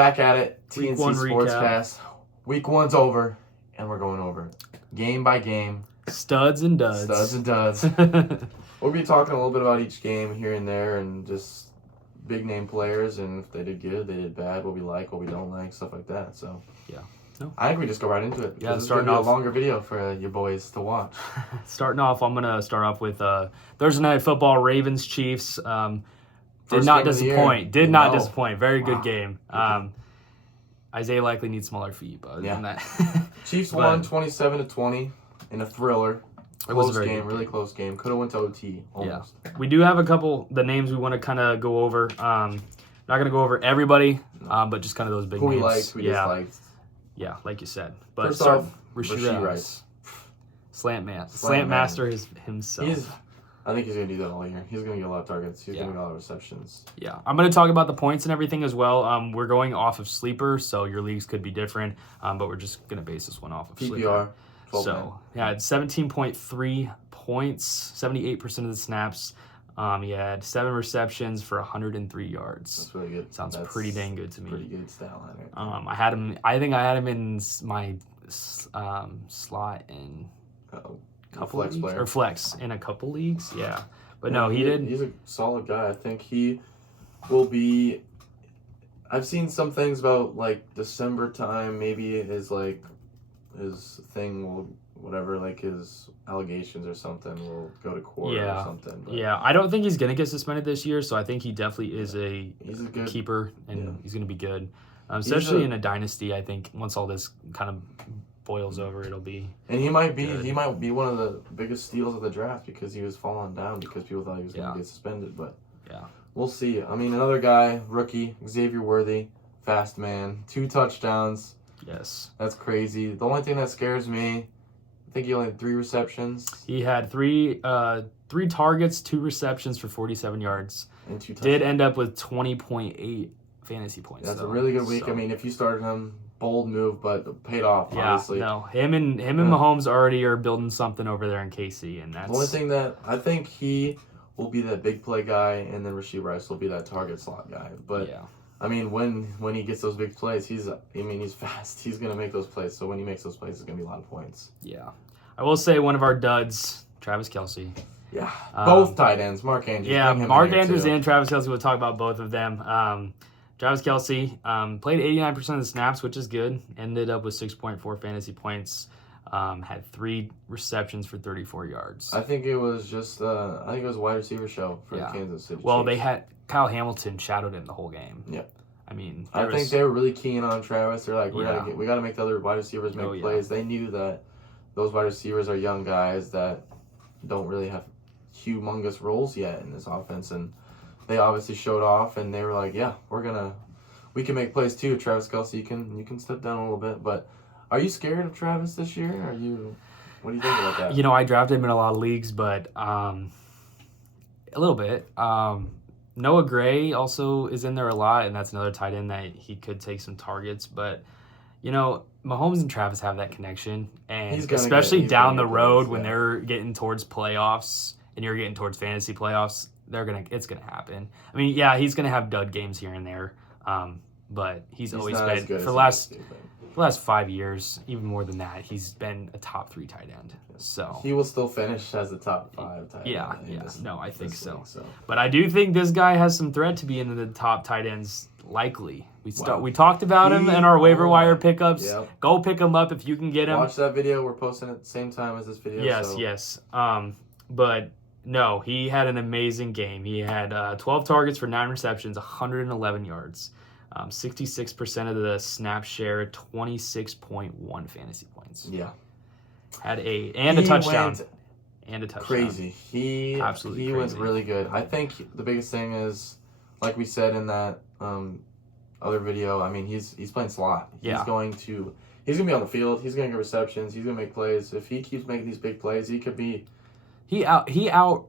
Back at it. Week TNC one Sportscast. Week 1's over, and we're going over it. Game by game. Studs and duds. Studs and duds. We'll be talking a little bit about each game here and there and just big name players, and if they did good, they did bad, what we like, what we don't like, stuff like that. So yeah. No. I think we just go right into it. Yeah, it's going to be a longer video for your boys to watch. Starting off, I'm going to start off with Thursday Night Football, Ravens, Chiefs. Did not disappoint. Did not disappoint. Very good game. Isaiah likely needs smaller feet, but other than that. Chiefs won 27-20 in a thriller. Close game, really close game. Could have went to OT almost. Yeah. We do have a couple the names we want to kind of go over. Not going to go over everybody, but just kind of those big names. Who we liked, who we disliked. Yeah, like you said. But first off, Rasheed Rice. Slant master himself. I think he's going to do that all year. He's going to get a lot of targets. He's going to get a lot of receptions. Yeah. I'm going to talk about the points and everything as well. We're going off of sleeper, so your leagues could be different, but we're just going to base this one off of sleeper. PPR. So, yeah, it's 17.3 points, 78% of the snaps. He had 7 receptions for 103 yards. That's really good. Sounds pretty dang good to me. Pretty good stat line. Right? I think I had him in my slot in couple flex leagues, player. or flex in a couple leagues. Yeah, but no, he did. He's a solid guy. I think he will be. I've seen some things about like December time. Maybe his thing will his allegations or something will go to court or something. But yeah, I don't think he's gonna get suspended this year. So I think he definitely is he's a good keeper and he's gonna be good, especially in a dynasty. I think once all this kind of boils over, it'll be. And he might be one of the biggest steals of the draft because he was falling down because people thought he was going to get suspended. But we'll see. I mean, another guy, rookie, Xavier Worthy, fast man, 2 touchdowns. Yes, that's crazy. The only thing that scares me, I think he only had 3 receptions. He had three targets, 2 receptions for 47 yards. And 2 touchdowns. Did end up with 20.8 fantasy points. That's a really good week. So. I mean, if you started him. Bold move, but paid off. Yeah, obviously. No, him and Mahomes already are building something over there in KC, and that's the only thing that I think he will be that big play guy, and then Rasheed Rice will be that target slot guy. But I mean, when he gets those big plays, he's fast. He's gonna make those plays. So when he makes those plays, it's gonna be a lot of points. Yeah, I will say one of our duds, Travis Kelce. Yeah, both tight ends, Mark Andrews. Yeah, Mark Andrews and Travis Kelce. We'll talk about both of them. Travis Kelce played 89% of the snaps, which is good. Ended up with 6.4 fantasy points. Had 3 receptions for 34 yards. I think it was just a wide receiver show for the Kansas City Well, Chiefs. They had Kyle Hamilton shadowed him the whole game. Yeah. I mean, I think they were really keen on Travis. They're like, we got to make the other wide receivers make plays. They knew that those wide receivers are young guys that don't really have humongous roles yet in this offense, and they obviously showed off, and they were like, yeah, we can make plays too. Travis Kelce, you can step down a little bit, but are you scared of Travis this year? What do you think about that? You know, I drafted him in a lot of leagues, but a little bit. Noah Gray also is in there a lot, and that's another tight end that he could take some targets, but you know, Mahomes and Travis have that connection, and especially down the road when they're getting towards playoffs and you're getting towards fantasy playoffs, it's gonna happen. I mean, yeah, he's gonna have dud games here and there, but he's always been for the last 5 years, even more than that. He's been a top 3 tight end. So he will still finish as a top 5 tight end. Yeah. I think so. But I do think this guy has some threat to be in the top tight ends. Likely, we talked about him in our waiver wire pickups. Yep. Go pick him up if you can get him. Watch that video. We're posting it at the same time as this video. Yes. But no, he had an amazing game. He had 12 targets for 9 receptions, 111 yards, 66% of the snap share, 26.1 fantasy points. Yeah, had a touchdown. Crazy. He went really good. I think the biggest thing is, like we said in that other video, I mean, he's playing slot. He's going to be on the field. He's going to get receptions. He's going to make plays. If he keeps making these big plays, he could be. He out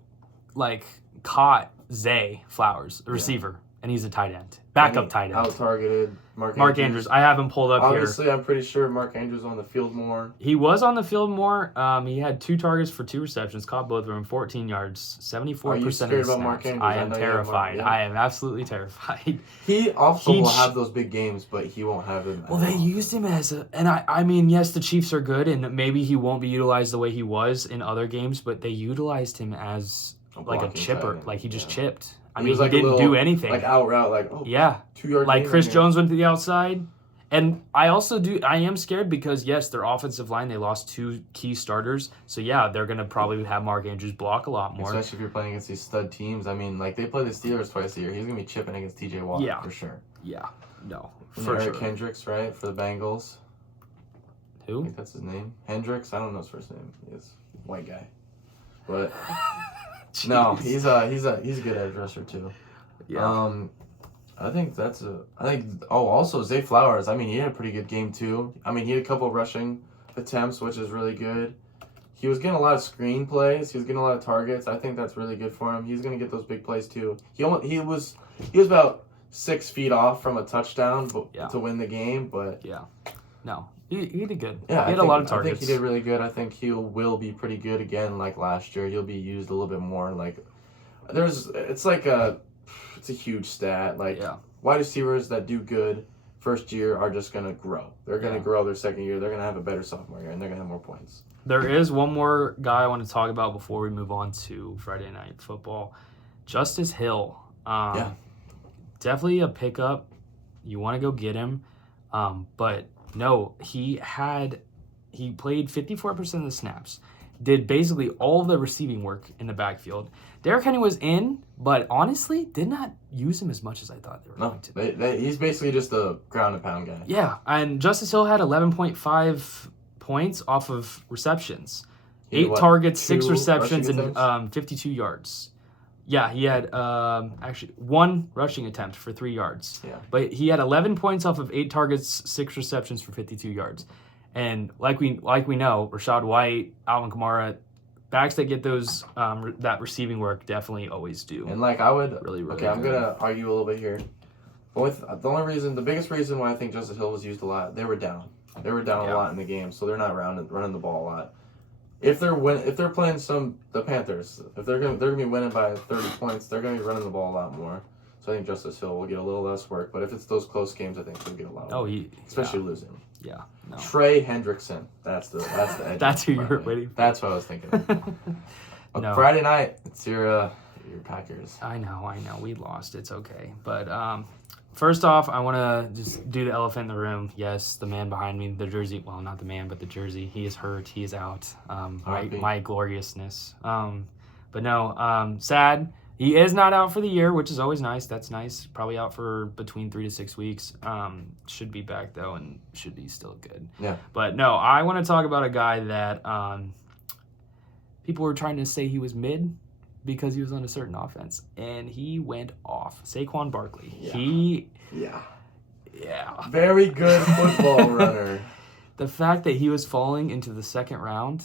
caught Zay Flowers, the receiver, and he's a tight end. Backup tight end. Out-targeted Mark Andrews. I have him pulled up Obviously, here. I'm pretty sure Mark Andrews on the field more. He was on the field more. He had 2 targets for 2 receptions, caught both of them, 14 yards, 74% of the snaps. Mark Andrews? I am terrified. I am absolutely terrified. He also will have those big games, but he won't have him. Well, they used him as a... And I mean, yes, the Chiefs are good, and maybe he won't be utilized the way he was in other games, but they utilized him as like a chipper. Like, he just chipped. I mean, he didn't do anything. Like out route, 2-yard. Like Chris Jones went to the outside. And I am scared because, yes, their offensive line, they lost 2 key starters. So, yeah, they're going to probably have Mark Andrews block a lot more. Especially if you're playing against these stud teams. I mean, like, they play the Steelers twice a year. He's going to be chipping against TJ Watt for sure. Yeah, no, for Eric Hendricks, right, for the Bengals. Who? I think that's his name. Hendricks? I don't know his first name. He's a white guy. But, no, he's a good edge rusher, too. Yeah. Also Zay Flowers. I mean, he had a pretty good game too. I mean, he had a couple of rushing attempts, which is really good. He was getting a lot of screen plays. He was getting a lot of targets. I think that's really good for him. He's going to get those big plays too. He was about 6 feet off from a touchdown to win the game, but he did good. Yeah, he had a lot of targets. I think he did really good. I think he will be pretty good again, like last year. He'll be used a little bit more. Like it's a huge stat. Wide receivers that do good first year are just going to grow. They're going to grow their second year. They're going to have a better sophomore year, and they're going to have more points. There is one more guy I want to talk about before we move on to Friday Night Football. Justice Hill. Definitely a pickup. You want to go get him. But no, he played 54% of the snaps. Did basically all of the receiving work in the backfield. Derrick Henry was in, but honestly, did not use him as much as I thought they were going to. He's basically just a ground and pound guy. Yeah, and Justice Hill had 11.5 points off of receptions. 8 targets, 6 receptions, and 52 yards. Yeah, he had actually 1 rushing attempt for 3 yards. Yeah. But he had 11 points off of 8 targets, 6 receptions for 52 yards. And like we know, Rachaad White, Alvin Kamara, backs that get those that receiving work definitely always do. And I would really okay, I'm gonna argue a little bit here. But the biggest reason why I think Justice Hill was used a lot, they were down. They were down a lot in the game, so they're not running the ball a lot. If they're playing the Panthers, if they're gonna be winning by 30 points, they're gonna be running the ball a lot more. So I think Justice Hill will get a little less work, but if it's those close games, I think he'll get a lot of work. Especially losing. Yeah. No. Trey Hendrickson. That's the edge. That's who you were waiting for. That's what I was thinking. No. Friday night, it's your Packers. I know. We lost. It's okay. But first off, I want to just do the elephant in the room. Yes, the man behind me, the jersey. Well, not the man, but the jersey. He is hurt. He is out. My gloriousness. But no, sad. He is not out for the year, which is always nice. That's nice. Probably out for between 3 to 6 weeks. Should be back, though, and should be still good. Yeah. But, no, I want to talk about a guy that people were trying to say he was mid because he was on a certain offense, and he went off. Saquon Barkley. Yeah. Very good football runner. The fact that he was falling into the second round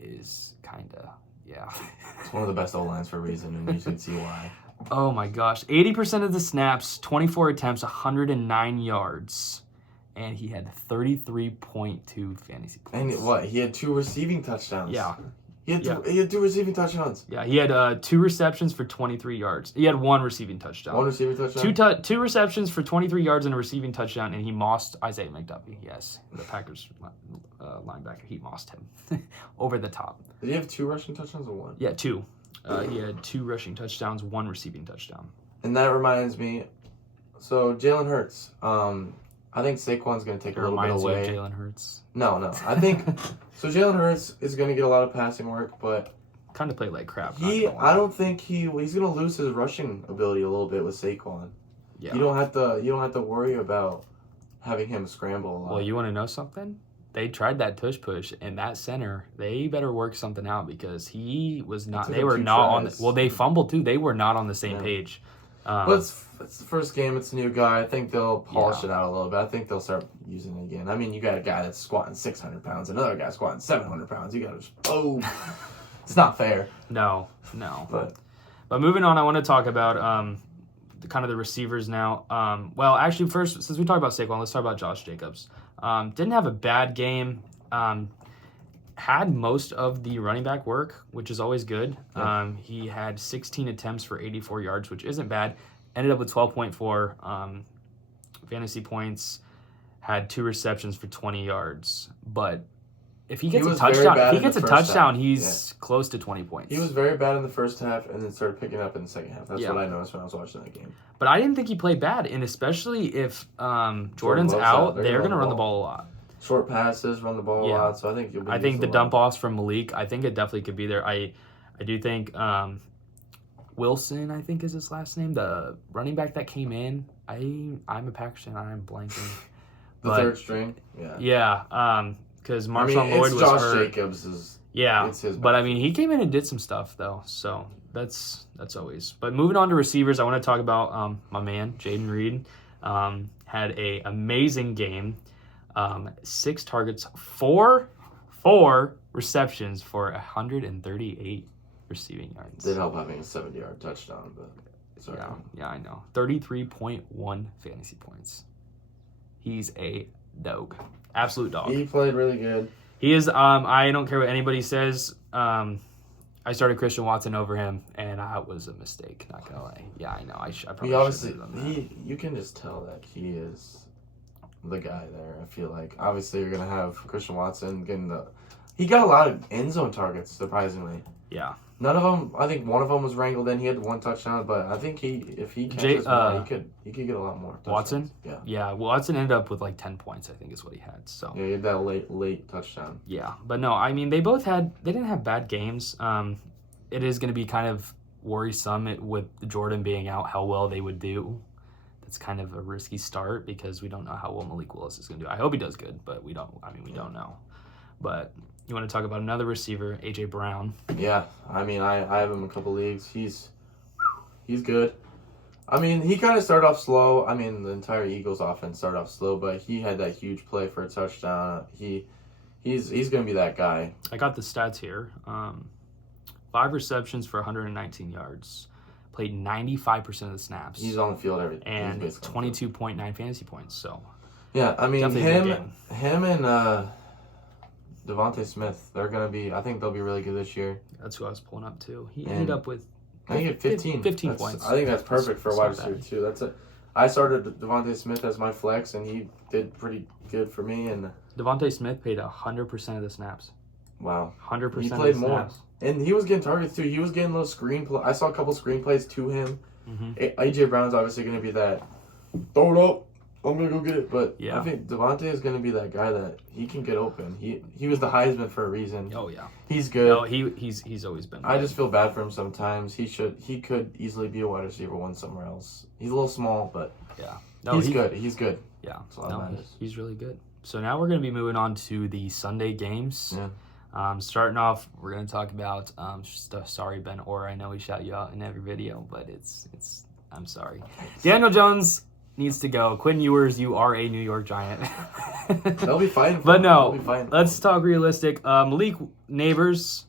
is kind of... Yeah. It's one of the best O-lines for a reason, and you can see why. Oh, my gosh. 80% of the snaps, 24 attempts, 109 yards. And he had 33.2 fantasy points. And what? He had 2 receiving touchdowns. Yeah. He had 2 receiving touchdowns. Yeah, he had 2 receptions for 23 yards. He had 1 receiving touchdown. 1 receiving touchdown? 2 receptions for 23 yards and a receiving touchdown, and he mossed Isaiah McDuffie. Yes, the Packers linebacker. He mossed him over the top. Did he have 2 rushing touchdowns or 1? Yeah, 2. He had 2 rushing touchdowns, 1 receiving touchdown. And that reminds me, so Jalen Hurts. I think Saquon's going to take a little bit away. Reminds you of Jalen Hurts? No. I think so. Jalen Hurts is going to get a lot of passing work, but kind of played like crap. I don't think he's going to lose his rushing ability a little bit with Saquon. Yeah. You don't have to worry about having him scramble a lot. Well, you want to know something? They tried that push, and that center, they better work something out because he was not. They were not on. Well, they fumbled too. They were not on the same page. But it's the first game. It's a new guy. I think they'll polish it out a little bit. I think they'll start using it again. I mean, you got a guy that's squatting 600 pounds, another guy squatting 700 pounds. You got to just, it's not fair. No. But moving on, I want to talk about kind of the receivers now. Well, actually, first, since we talked about Saquon, let's talk about Josh Jacobs. Didn't have a bad game. Had most of the running back work, which is always good. Yeah. He had 16 attempts for 84 yards, which isn't bad. Ended up with 12.4 fantasy points. Had 2 receptions for 20 yards. But if he gets a touchdown, he's close to 20 points. He was very bad in the first half and then started picking up in the second half. That's what I noticed when I was watching that game. But I didn't think he played bad, and especially if Jordan's out, they're going to run the ball a lot. Short passes, run the ball a lot, so I think the dump offs from Malik, I think it definitely could be there. I do think Wilson, I think is his last name, the running back that came in. I'm a Packers fan, I'm blanking. The third string? Yeah. Because Marshawn Lloyd was Josh hurt. Jacobs it's his but I mean, he came in and did some stuff though, so that's always. But moving on to receivers, I want to talk about my man Jaden Reed. Had a amazing game. 6 targets, 4 receptions for 138 receiving yards. Did help having a 70-yard touchdown, but sorry. Yeah, I know. 33.1 fantasy points. He's a dog. Absolute dog. He played really good. He is, I don't care what anybody says. I started Christian Watson over him, and that was a mistake, not gonna lie. Yeah, I know. I probably should have done that. You can just tell that he is the guy there. I feel like obviously you're gonna have Christian Watson getting he got a lot of end zone targets, surprisingly. Yeah. None of them. I think one of them was wrangled in. He had 1 touchdown, but I think if he catches more, he could get a lot more touchdowns. Watson. Yeah. Yeah. Watson ended up with like 10 points. I think is what he had. So. Yeah, he had that late touchdown. Yeah, but no, I mean they didn't have bad games. It is going to be kind of worrisome with Jordan being out how well they would do. That's kind of a risky start because we don't know how well Malik Willis is going to do. I hope he does good, but we don't don't know. But you want to talk about another receiver, A.J. Brown. Yeah, I mean, I have him in a couple leagues. He's good. I mean, he kind of started off slow. I mean, the entire Eagles offense started off slow, but he had that huge play for a touchdown. He's going to be that guy. I got the stats here. 5 receptions for 119 yards. Played 95% of the snaps. He's on the field and 22.9 fantasy points. So yeah, I mean him and Devontae Smith, they're gonna be. I think they'll be really good this year. That's who I was pulling up too. He ended up with. I think he had 15. 15 points. I think that's perfect for a wide receiver too. That's it. I started Devontae Smith as my flex, and he did pretty good for me. And Devontae Smith played 100% of the snaps. Wow, 100%. He played more, and he was getting targets too. He was getting little I saw a couple screenplays to him. Mm-hmm. AJ Brown's obviously going to be that. Throw it up. I'm gonna go get it. But yeah. I think Devontae is gonna be that guy that he can get open. He was the Heisman for a reason. Oh yeah. He's good. No, he's always been good. I just feel bad for him sometimes. He could easily be a wide receiver one somewhere else. He's a little small, but yeah. No, he's good. He's good. Yeah. He's really good. So now we're gonna be moving on to the Sunday games. Yeah. Starting off, we're gonna talk about sorry Ben Orr. I know we shout you out in every video, but it's I'm sorry. Daniel Jones needs to go. Quinn Ewers, you are a New York Giant. They'll be fine. But no, let's talk realistic. Malik Neighbors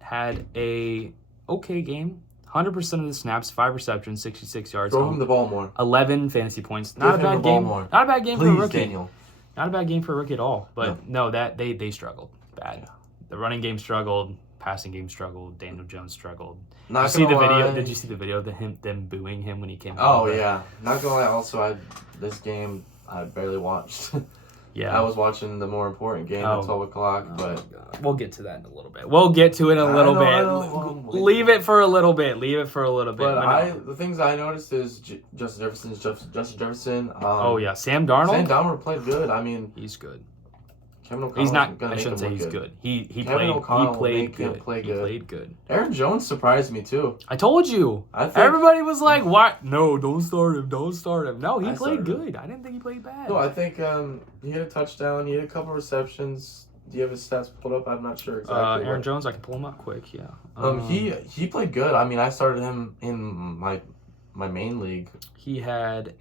had a okay game. 100% of the snaps, 5 receptions, 66 yards. Throw him the ball more. 11 fantasy points. Not a bad game. Not a bad game for a rookie. Daniel. Not a bad game for a rookie at all. But no that they struggled bad. Yeah. The running game struggled. Passing game struggled. Daniel Jones struggled. Did you see the video? Did you see the video of them booing him when he came out? Oh yeah. Not gonna lie. Also, this game I barely watched. Yeah. I was watching the more important game at 12 o'clock, but we'll get to that in a little bit. Leave it for a little bit. But the things I noticed is Justin Jefferson. Oh yeah, Sam Darnold. Sam Darnold played good. I mean, he's good. Kevin O'Connell. He's not. I shouldn't say he's good. He played good. Aaron Jones surprised me too. I told you. Everybody was like, "What? No, don't start him. Don't start him." No, he played good. I didn't think he played bad. No, I think he had a touchdown. He had a couple receptions. Do you have his stats pulled up? I'm not sure exactly. Aaron Jones, I can pull him up quick. Yeah. He played good. I mean, I started him in my main league. He had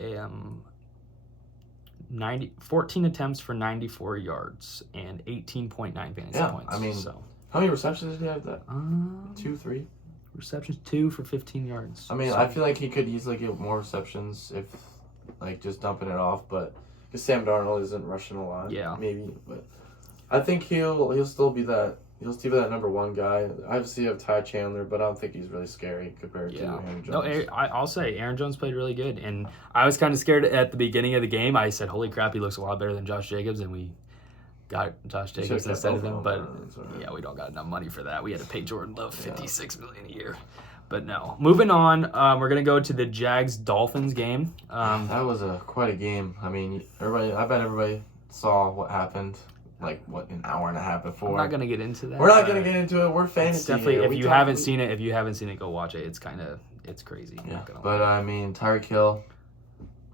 14 attempts for 94 yards and 18.9 fantasy points. I mean, so. How many receptions did he have? That 2, 3. receptions, 2 for 15 yards. I mean, I feel like he could easily get more receptions if, like, just dumping it off, but because Sam Darnold isn't rushing a lot. Yeah. Maybe, but I think he'll still be that. He'll still be that number one guy. I obviously have Ty Chandler, but I don't think he's really scary compared to Aaron Jones. No, I'll say Aaron Jones played really good, and I was kind of scared at the beginning of the game. I said, "Holy crap, he looks a lot better than Josh Jacobs," and we got Josh Jacobs instead of him. But yeah, we don't got enough money for that. We had to pay Jordan Love $56 million a year. But no, moving on. We're gonna go to the Jags-Dolphins game. That was quite a game. I mean, I bet everybody saw what happened. Like, an hour and a half before. I'm not gonna get into that. We're not gonna get into it. We're fantasy. It's definitely, if you haven't seen it, go watch it. It's crazy. Yeah. But I mean, Tyreek Hill.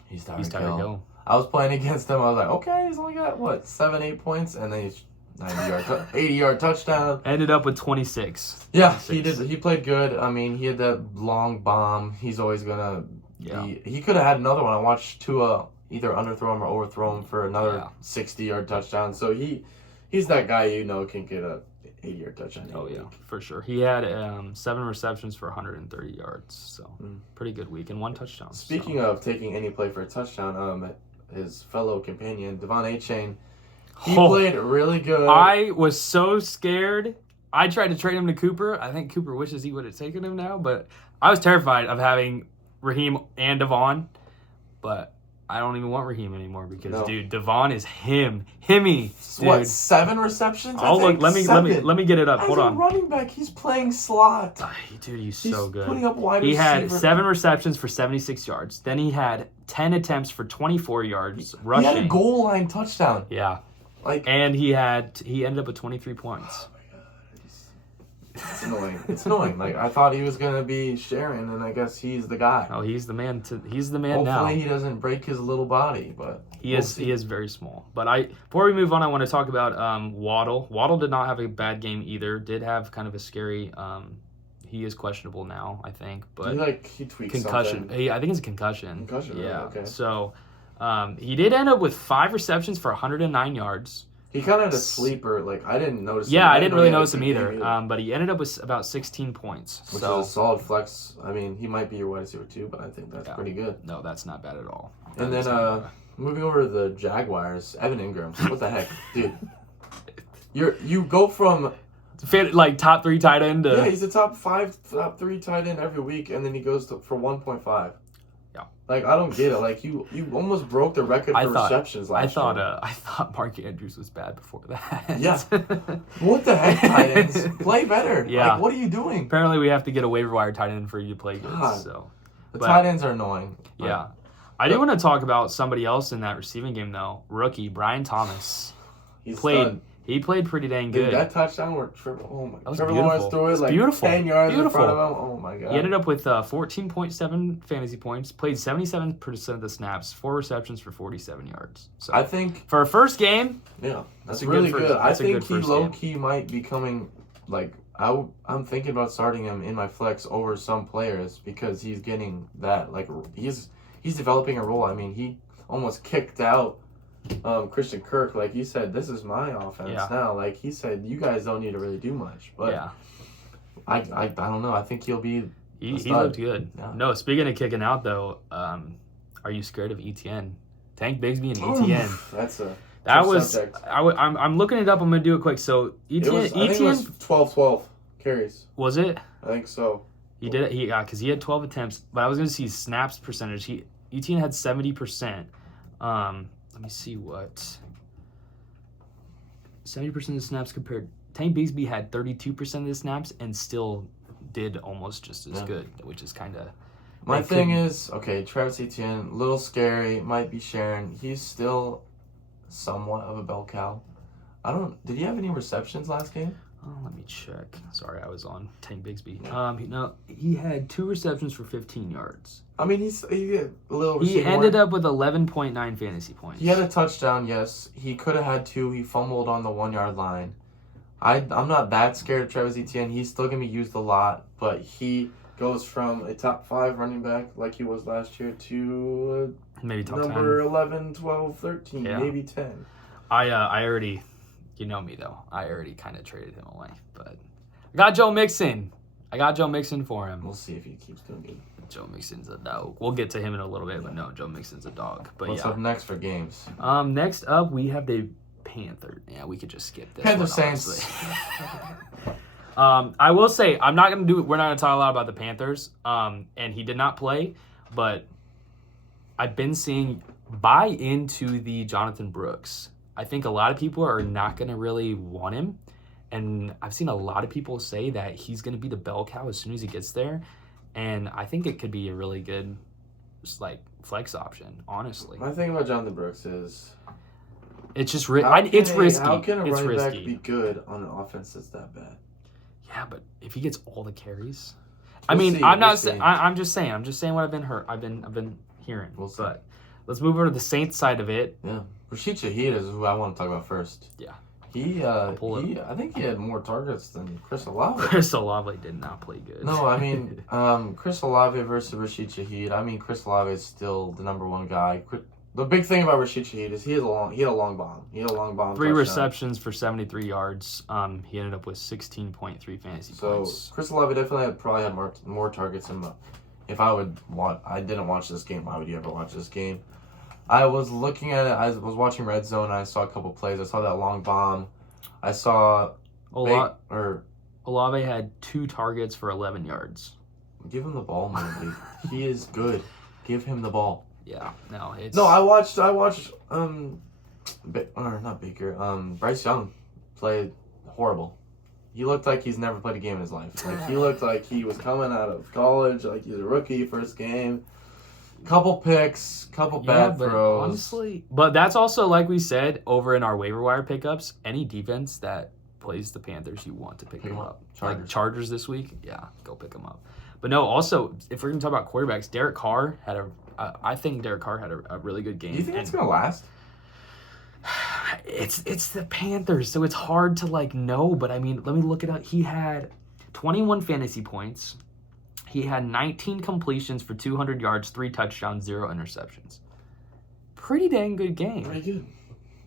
He's Tyreek Hill. I was playing against him. I was like, okay, he's only got 7-8 points, and then he's 80-yard touchdown. Ended up with 26. Yeah, 26. he did. He played good. I mean, he had that long bomb. He's always gonna. Yeah. He could have had another one. I watched Tua either underthrow him or overthrow him for another 60-yard touchdown. So he's that guy can get a 80-yard touchdown. Oh yeah, for sure. He had 7 receptions for 130 yards. So pretty good week and 1 touchdown. Speaking of taking any play for a touchdown, his fellow companion Devon A-Chain, he played really good. I was so scared. I tried to trade him to Cooper. I think Cooper wishes he would have taken him now, but I was terrified of having Raheem and Devon, but I don't even want Raheem anymore because dude, Devon is himmy. Dude. What, 7 receptions? Look. Let me get it up. Hold on. As a running back, he's playing slot. Dude, he's so good. Putting up wide receiver. He had 7 receptions for 76 yards. Then he had 10 attempts for 24 yards rushing. He had a goal line touchdown. Yeah. And he ended up with 23 points. It's annoying. It's annoying. Like, I thought he was gonna be Sharon, and I guess he's the guy. Oh, he's the man Hopefully now. Hopefully he doesn't break his little body, but he is very small. But before we move on, I want to talk about Waddle. Waddle did not have a bad game either. Did have kind of a scary. He is questionable now, I think. But he tweaked concussion. something. I think it's a concussion. Concussion. Yeah. Okay. So, he did end up with 5 receptions for 109 yards. He kind of had a sleeper. Like, I didn't notice him. Yeah, I didn't really notice him either. But he ended up with about 16 points. Which is a solid flex. I mean, he might be your wide receiver too, but I think that's pretty good. No, that's not bad at all. And then moving over to the Jaguars, Evan Ingram. What the heck, dude? You go from like top 3 tight end to... Yeah, he's a top 3 tight end every week, and then he goes for 1.5. Like, I don't get it. Like, you almost broke the record for receptions last year. I thought Mark Andrews was bad before that. Yeah. What the heck, tight ends? Play better. Yeah. Like, what are you doing? Apparently, we have to get a waiver wire tight end for you to play good. So. The tight ends are annoying. Yeah. I do want to talk about somebody else in that receiving game, though. Rookie, Brian Thomas. He played pretty dang good. Dude, that touchdown where Trevor beautiful. Lawrence threw it like beautiful. 10 yards in front of him. Oh, my God. He ended up with 14.7 fantasy points, played 77% of the snaps, 4 receptions for 47 yards. So I think... For a first game... Yeah, that's really good. I think he low-key might be coming... Like, I'm thinking about starting him in my flex over some players because he's getting that... Like, he's developing a role. I mean, he almost kicked out... Christian Kirk, like he said, this is my offense now. Like he said, you guys don't need to really do much. But I don't know. I think he'll be. He looked good. Yeah. No, speaking of kicking out though, are you scared of ETN? Tank Bigsby and ETN. I'm looking it up. I'm gonna do it quick. So ETN. I think it was 12 carries. Was it? I think so. He did it. Because he had 12 attempts. But I was gonna see snaps percentage. ETN had 70%. Let me see what 70% of the snaps compared. Tank Bigsby had 32% of the snaps and still did almost just as good, which is kind of. My thing is, Travis Etienne, little scary, might be Sharon. He's still somewhat of a bell cow. Did he have any receptions last game? Oh, let me check. Sorry, I was on Tank Bigsby. He had 2 receptions for 15 yards. I mean, he had a little. He ended up with 11.9 fantasy points. He had a touchdown. Yes, he could have had 2. He fumbled on the 1-yard line. I'm not that scared of Travis Etienne. He's still gonna be used a lot, but he goes from a top 5 running back like he was last year to maybe top number 10. 11, 12, 13, maybe 10. I already. You know me, though. I already kind of traded him away. But I got Joe Mixon. I got Joe Mixon for him. We'll see if he keeps doing good. Joe Mixon's a dog. We'll get to him in a little bit, but no, Joe Mixon's a dog. But what's up next for games? Next up we have the Panthers. Yeah, we could just skip this. Panther Saints. I will say we're not gonna talk a lot about the Panthers. And he did not play, but I've been seeing buy into the Jonathan Brooks. I think a lot of people are not gonna really want him. And I've seen a lot of people say that he's going to be the bell cow as soon as he gets there. And I think it could be a really good, like, flex option, honestly. My thing about Jonathan Brooks is... It's just it's risky. How can a running back be good on an offense that's that bad? Yeah, but if he gets all the carries... I'm just saying what I've been hearing. See. But let's move over to the Saints side of it. Yeah. Rashid Shaheed is who I want to talk about first. Yeah. I think he had more targets than Chris Olave. Chris Olave did not play good. No, I mean, Chris Olave versus Rashid Shaheed. I mean, Chris Olave is still the number one guy. The big thing about Rashid Shaheed is he had a long bomb. 3 receptions for 73 yards. He ended up with 16.3 fantasy points. So Chris Olave definitely probably had more targets than if I didn't watch this game. Why would you ever watch this game? I was looking at it. I was watching Red Zone. And I saw a couple plays. I saw that long bomb. I saw Olave had 2 targets for 11 yards. Give him the ball, man, dude. He is good. Give him the ball. Yeah, no, it's... No, I watched, not Baker, Bryce Young played horrible. He looked like he's never played a game in his life. Like, he looked like he was coming out of college, like he's a rookie, first game. Couple picks, couple bad throws. Honestly, but that's also, like we said, over in our waiver wire pickups, any defense that plays the Panthers, you want to pick them up. Chargers. Like Chargers this week, yeah, go pick them up. But no, also, if we're going to talk about quarterbacks, I think Derek Carr had a really good game. Do you think it's going to last? It's the Panthers, so it's hard to, know. But, I mean, let me look it up. He had 21 fantasy points. He had 19 completions for 200 yards, 3 touchdowns, 0 interceptions. Pretty dang good game. Pretty good.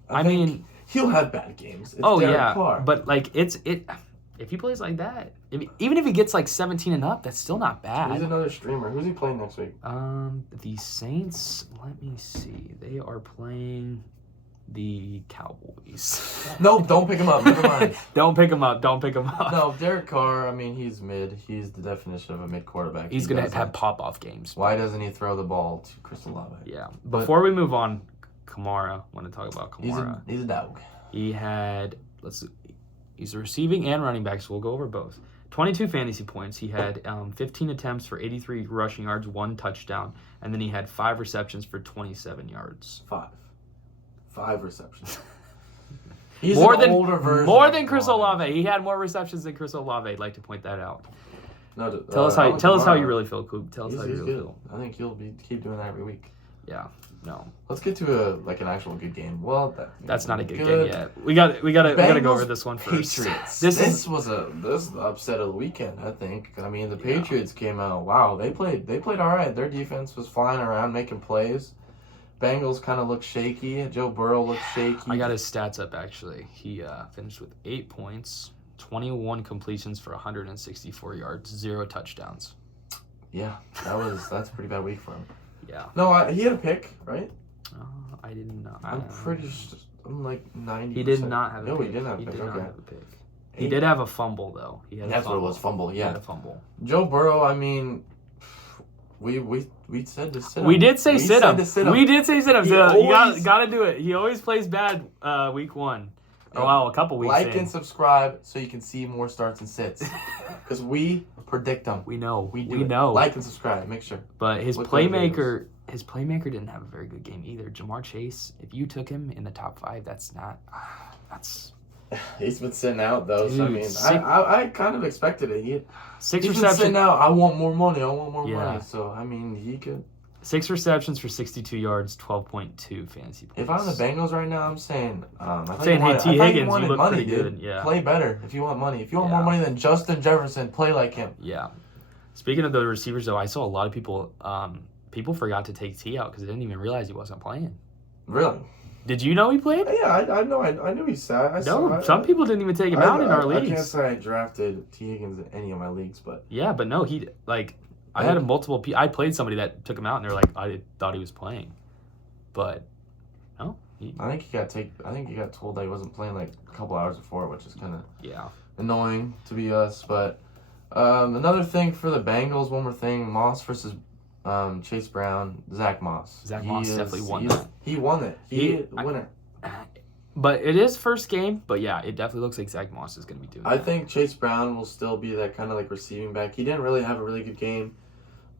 I mean, he'll have bad games. It's Derek Carr. But if he plays like that, even if he gets 17 and up, that's still not bad. He's another streamer. Who's he playing next week? The Saints. Let me see. They are playing the Cowboys. No, don't pick him up. Never mind. Don't pick him up. No, Derek Carr, I mean, he's mid. He's the definition of a mid quarterback. He's going to have pop-off games. Why doesn't he throw the ball to Chris Olave? Yeah. Before we move on, Kamara. I want to talk about Kamara. He's a dog. He had, he's a receiving and running back, so we'll go over both. 22 fantasy points. He had 15 attempts for 83 rushing yards, 1 touchdown, and then he had 5 receptions for 27 yards. 5 receptions. He's more an older version. More than Chris Olave. He had more receptions than Chris Olave. I'd like to point that out. No, tell us how you really feel, Coop. Tell us how you really feel. I think he'll keep doing that every week. Yeah. No. Let's get to an actual good game. Well, that's not a good game yet. We got to go over this one first. Patriots. This was the upset of the weekend, I think. I mean, the Patriots came out. Wow, they played all right. Their defense was flying around making plays. Bengals kind of looked shaky. Joe Burrow looked shaky. I got his stats up, actually. He finished with 8 points, 21 completions for 164 yards, 0 touchdowns. Yeah, that's a pretty bad week for him. Yeah. No, he had a pick, right? I didn't know. I'm pretty sure. I'm like 90%. He did not have a pick. No, he didn't have a pick. He did not have a pick. He did have a fumble, though. That's what it was, fumble, yeah. He had a fumble. Joe Burrow, I mean... We said to sit him. We did say sit him. We did say sit him. So you got to do it. He always plays bad week 1. Oh, wow, a couple weeks Like and subscribe so you can see more starts and sits. Because we predict them. We know. We know. Like and subscribe. Make sure. But his playmaker didn't have a very good game either. Jamar Chase, if you took him in the top 5, that's... He's been sitting out, though. Dude, so, I mean, I kind of expected it. He's receptions. Been sitting out. I want more money. Money. So, I mean, he could... 6 receptions for 62 yards, 12.2 fantasy points. If I'm the Bengals right now, I'm saying... hey, T. Higgins, you look pretty good. Yeah. Play better if you want money. If you want more money than Justin Jefferson, play like him. Yeah. Speaking of the receivers, though, I saw a lot of people... people forgot to take T out because they didn't even realize he wasn't playing. Really? Did you know he played? Yeah, I know. I knew he sat. Some people didn't even take him out in our leagues. I can't say I drafted T. Higgins in any of my leagues, but yeah, but no, he like I had multiple. I played somebody that took him out, and they're like, I thought he was playing, but no. I think he got told that he wasn't playing like a couple hours before, which is kind of annoying to be us. But another thing for the Bengals, one more thing: Moss versus Chase Brown, Zach Moss. Zach Moss definitely won that. He won it. He winner. But it is first game. But yeah, it definitely looks like Zach Moss is going to be doing I think Chase Brown will still be that kind of like receiving back. He didn't really have a really good game,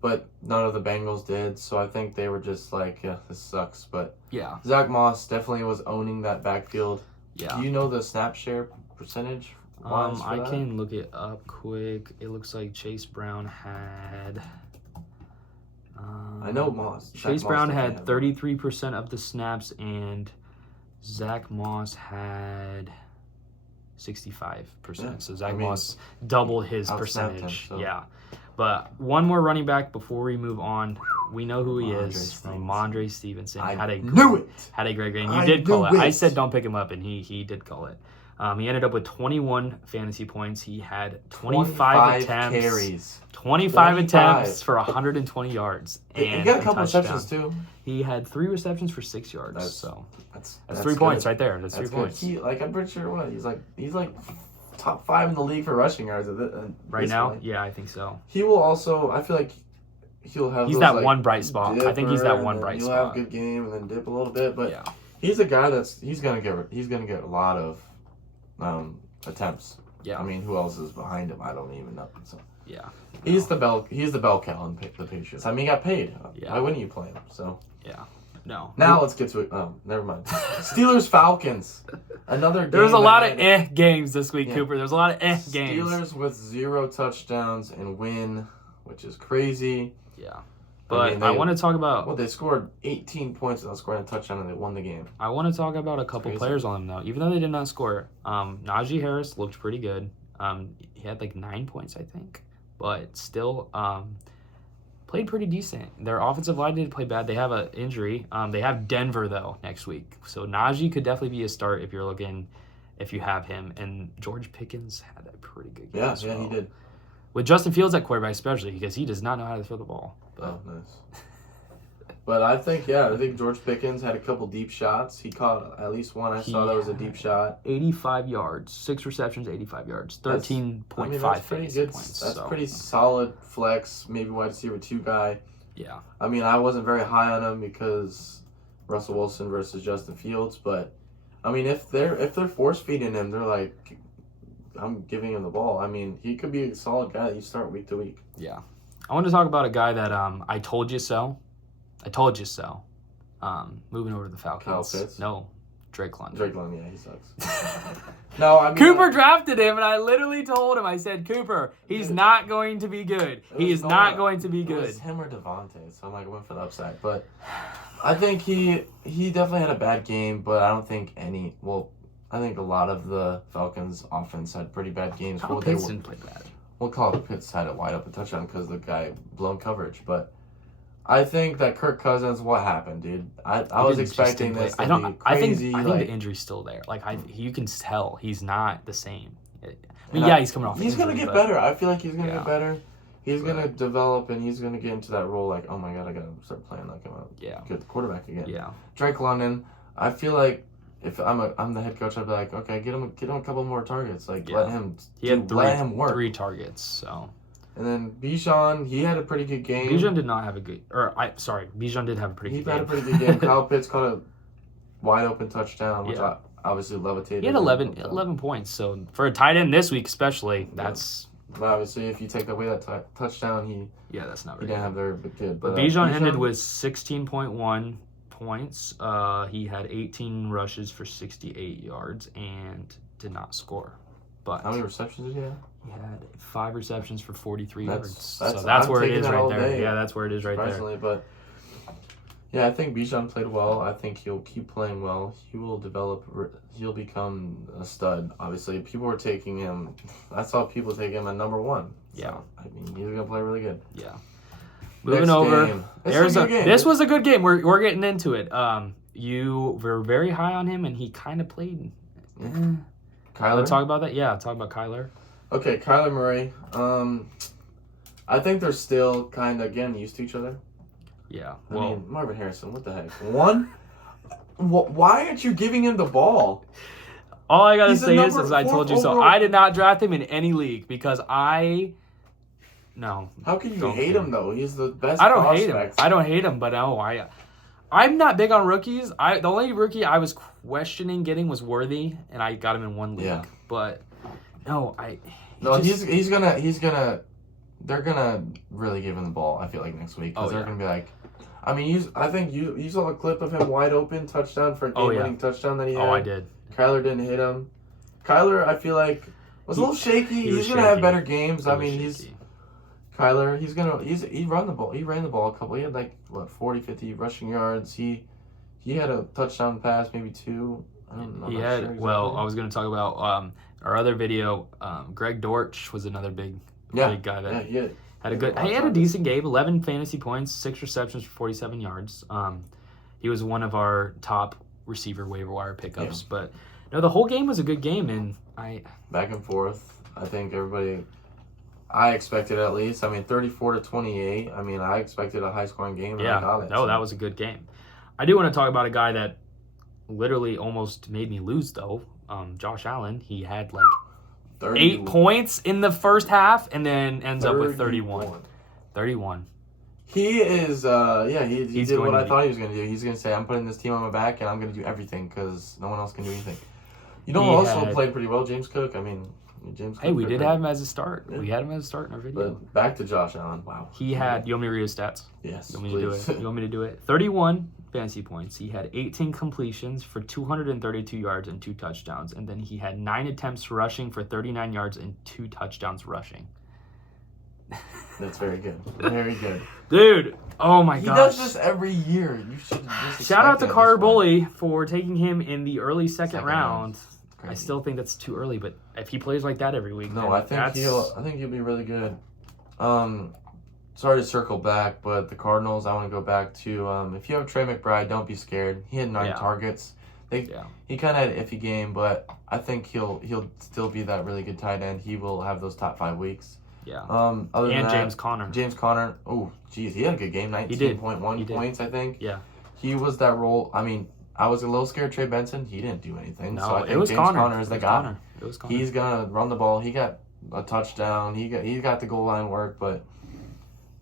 but none of the Bengals did. So I think they were just like, yeah, this sucks. But yeah, Zach Moss definitely was owning that backfield. Yeah. Do you know the snap share percentage? I can look it up quick. It looks like Chase Brown had. I know Moss. Chase Brown had 33% of the snaps, and Zach Moss had 65%. Yeah. So Zach Moss doubled his percentage. Him, so. Yeah. But one more running back before we move on. We know who he is. Ramondre Stevenson. Had a great game. You did call it. I said don't pick him up, and he did call it. He ended up with 21 fantasy points. He had 25 attempts. Carries. 25 attempts for 120 yards. And he got a couple receptions too. He had 3 receptions for 6 yards. That's 3 good. Points right there. That's 3 points. I'm pretty sure he's like top 5 in the league for rushing yards right now. Yeah, I think so. He will also. I feel like he'll have. He's that one bright spot. I think he's that one bright spot. He'll have a good game and then dip a little bit, but he's a guy he's gonna get a lot of attempts. Yeah. I mean, who else is behind him? I don't even know. So yeah. He's the bell cow on the Patriots. I mean, he got paid. Yeah. Why wouldn't you play him? So yeah. No. Now let's get to it. Oh, never mind. Steelers Falcons. Another game. There was a lot of games this week, Cooper. There's a lot of games. Steelers with 0 touchdowns and win, which is crazy. Yeah. But I want to talk about... Well, they scored 18 points without scoring a touchdown, and they won the game. I want to talk about a couple players on them, though. Even though they did not score. Najee Harris looked pretty good. He had like 9 points, I think. But still played pretty decent. Their offensive line didn't play bad. They have an injury. They have Denver, though, next week. So Najee could definitely be a start if you have him. And George Pickens had a pretty good game as well. Yeah, he did. With Justin Fields at quarterback especially, because he does not know how to throw the ball. Oh, nice. But I think George Pickens had a couple deep shots. He caught at least one. I saw that was a deep shot. 85 yards, 6 receptions, 85 yards, 13.5 fantasy points. That's pretty solid flex, maybe wide receiver 2 guy. Yeah. I mean, I wasn't very high on him because Russell Wilson versus Justin Fields, but I mean, if they're force feeding him, they're like, I'm giving him the ball. I mean, he could be a solid guy that you start week to week. Yeah. I want to talk about a guy that I told you so. Moving over to the Falcons. Kyle Pitts? No, Drake London. Drake London, yeah, he sucks. No, I mean, Cooper drafted him, and I literally told him, I said, Cooper, he's not going to be good. He is not going to be good. It was him or Devontae, so I'm like, I went for the upside. But I think he definitely had a bad game, but I don't think I think a lot of the Falcons' offense had pretty bad games. Kyle Pitts didn't play bad. Well, Kyle Pitts had a wide open touchdown because the guy blown coverage. But I think that Kirk Cousins, what happened, dude? I was expecting this to be crazy. I think the injury's still there. Like you can tell he's not the same. I mean, he's coming off. He's gonna get better. I feel like he's gonna get better. He's gonna develop, and he's gonna get into that role. Like, oh my god, I gotta start playing like I'm a good quarterback again. Yeah. Drake London, I feel like. If I'm the head coach, I'd be like, okay, get him a couple more targets. Like, let him work. 3 targets, so. And then Bijan, he had a pretty good game. Bijan did not have a good, Bijan did have a pretty good game. He had a pretty good game. Kyle Pitts caught a wide open touchdown, which I obviously levitated. He had 11 points, so for a tight end this week especially, that's. Well, obviously, if you take away that touchdown, that's not he didn't have very good. But Bijan ended with 16.1 points. He had 18 rushes for 68 yards and did not score. But how many receptions did he have? He had 5 receptions for 43 yards. So that's where it is right there. Yeah, that's where it is right there. But yeah, I think Bijan played well. I think he'll keep playing well. He will develop. He'll become a stud. Obviously, people were taking him. I saw people take him at number 1. Yeah. So, I mean, he's gonna play really good. Yeah. Moving over, this was a good game. We're getting into it. you were very high on him, and he kind of played. Kyler? Let's talk about that. Yeah, talk about Kyler. Okay, Kyler Murray. I think they're still kind of getting used to each other. Yeah. I mean, Marvin Harrison, what the heck? Why aren't you giving him the ball? All I got to say is, as I told you so, I did not draft him in any league because no. How can you hate him, though? He's the best I don't prospect. hate him. I don't hate him, but no, I'm not big on rookies. The only rookie I was questioning getting was Worthy, and I got him in one league. Yeah. But no, he's gonna. They're gonna really give him the ball. I feel like next week because they're gonna be like. I mean, I think you saw a clip of him wide open touchdown for a game-winning touchdown that he had. Oh, I did. Kyler didn't hit him. Kyler, I feel like was a little shaky. He's gonna have better games. I mean, Kyler. He ran the ball. He ran the ball a couple. He had 40, 50 rushing yards. He had a touchdown pass, maybe 2. He had. Sure exactly. Well, I was gonna talk about our other video. Greg Dortch was another big guy that had a good. He had a decent game. 11 fantasy points, 6 receptions for 47 yards. He was one of our top receiver waiver wire pickups. Yeah. But no, the whole game was a good game, and back and forth. I think everybody. I expected at least. I mean, 34-28. I mean, I expected a high scoring game. And I got it. No, that was a good game. I do want to talk about a guy that literally almost made me lose, though. Josh Allen. He had 8 points in the first half, and then ends up with 31. 31. He is, he did what I thought he was going to do. He's going to say, I'm putting this team on my back, and I'm going to do everything because no one else can do anything. You know who also played pretty well? James Cook. I mean, James Cook. Hey, we did have him as a start. Yeah. We had him as a start in our video. But back to Josh Allen. Wow. He had, you want me to read his stats? Yes, You want me to do it? 31 fantasy points. He had 18 completions for 232 yards and 2 touchdowns. And then he had 9 attempts rushing for 39 yards and 2 touchdowns rushing. That's very good. Very good. Dude, oh my gosh. He does this every year. You should just shout out to Carter Bully for taking him in the early second round. I still think that's too early, but if he plays like that every week, I think he'll be really good. Sorry to circle back, but the Cardinals, I want to go back to if you have Trey McBride, don't be scared. He had 9 targets. He kind of had an iffy game, but I think he'll still be that really good tight end. He will have those top 5 weeks. Yeah. Other than that, James Conner. Oh, geez, he had a good game. 19.1 points, I think. Yeah. He was that role. I mean, I was a little scared. Trey Benson, he didn't do anything. No, so I think it was James Conner is the guy. It was Conner. He's gonna run the ball. He got a touchdown. He got the goal line work, but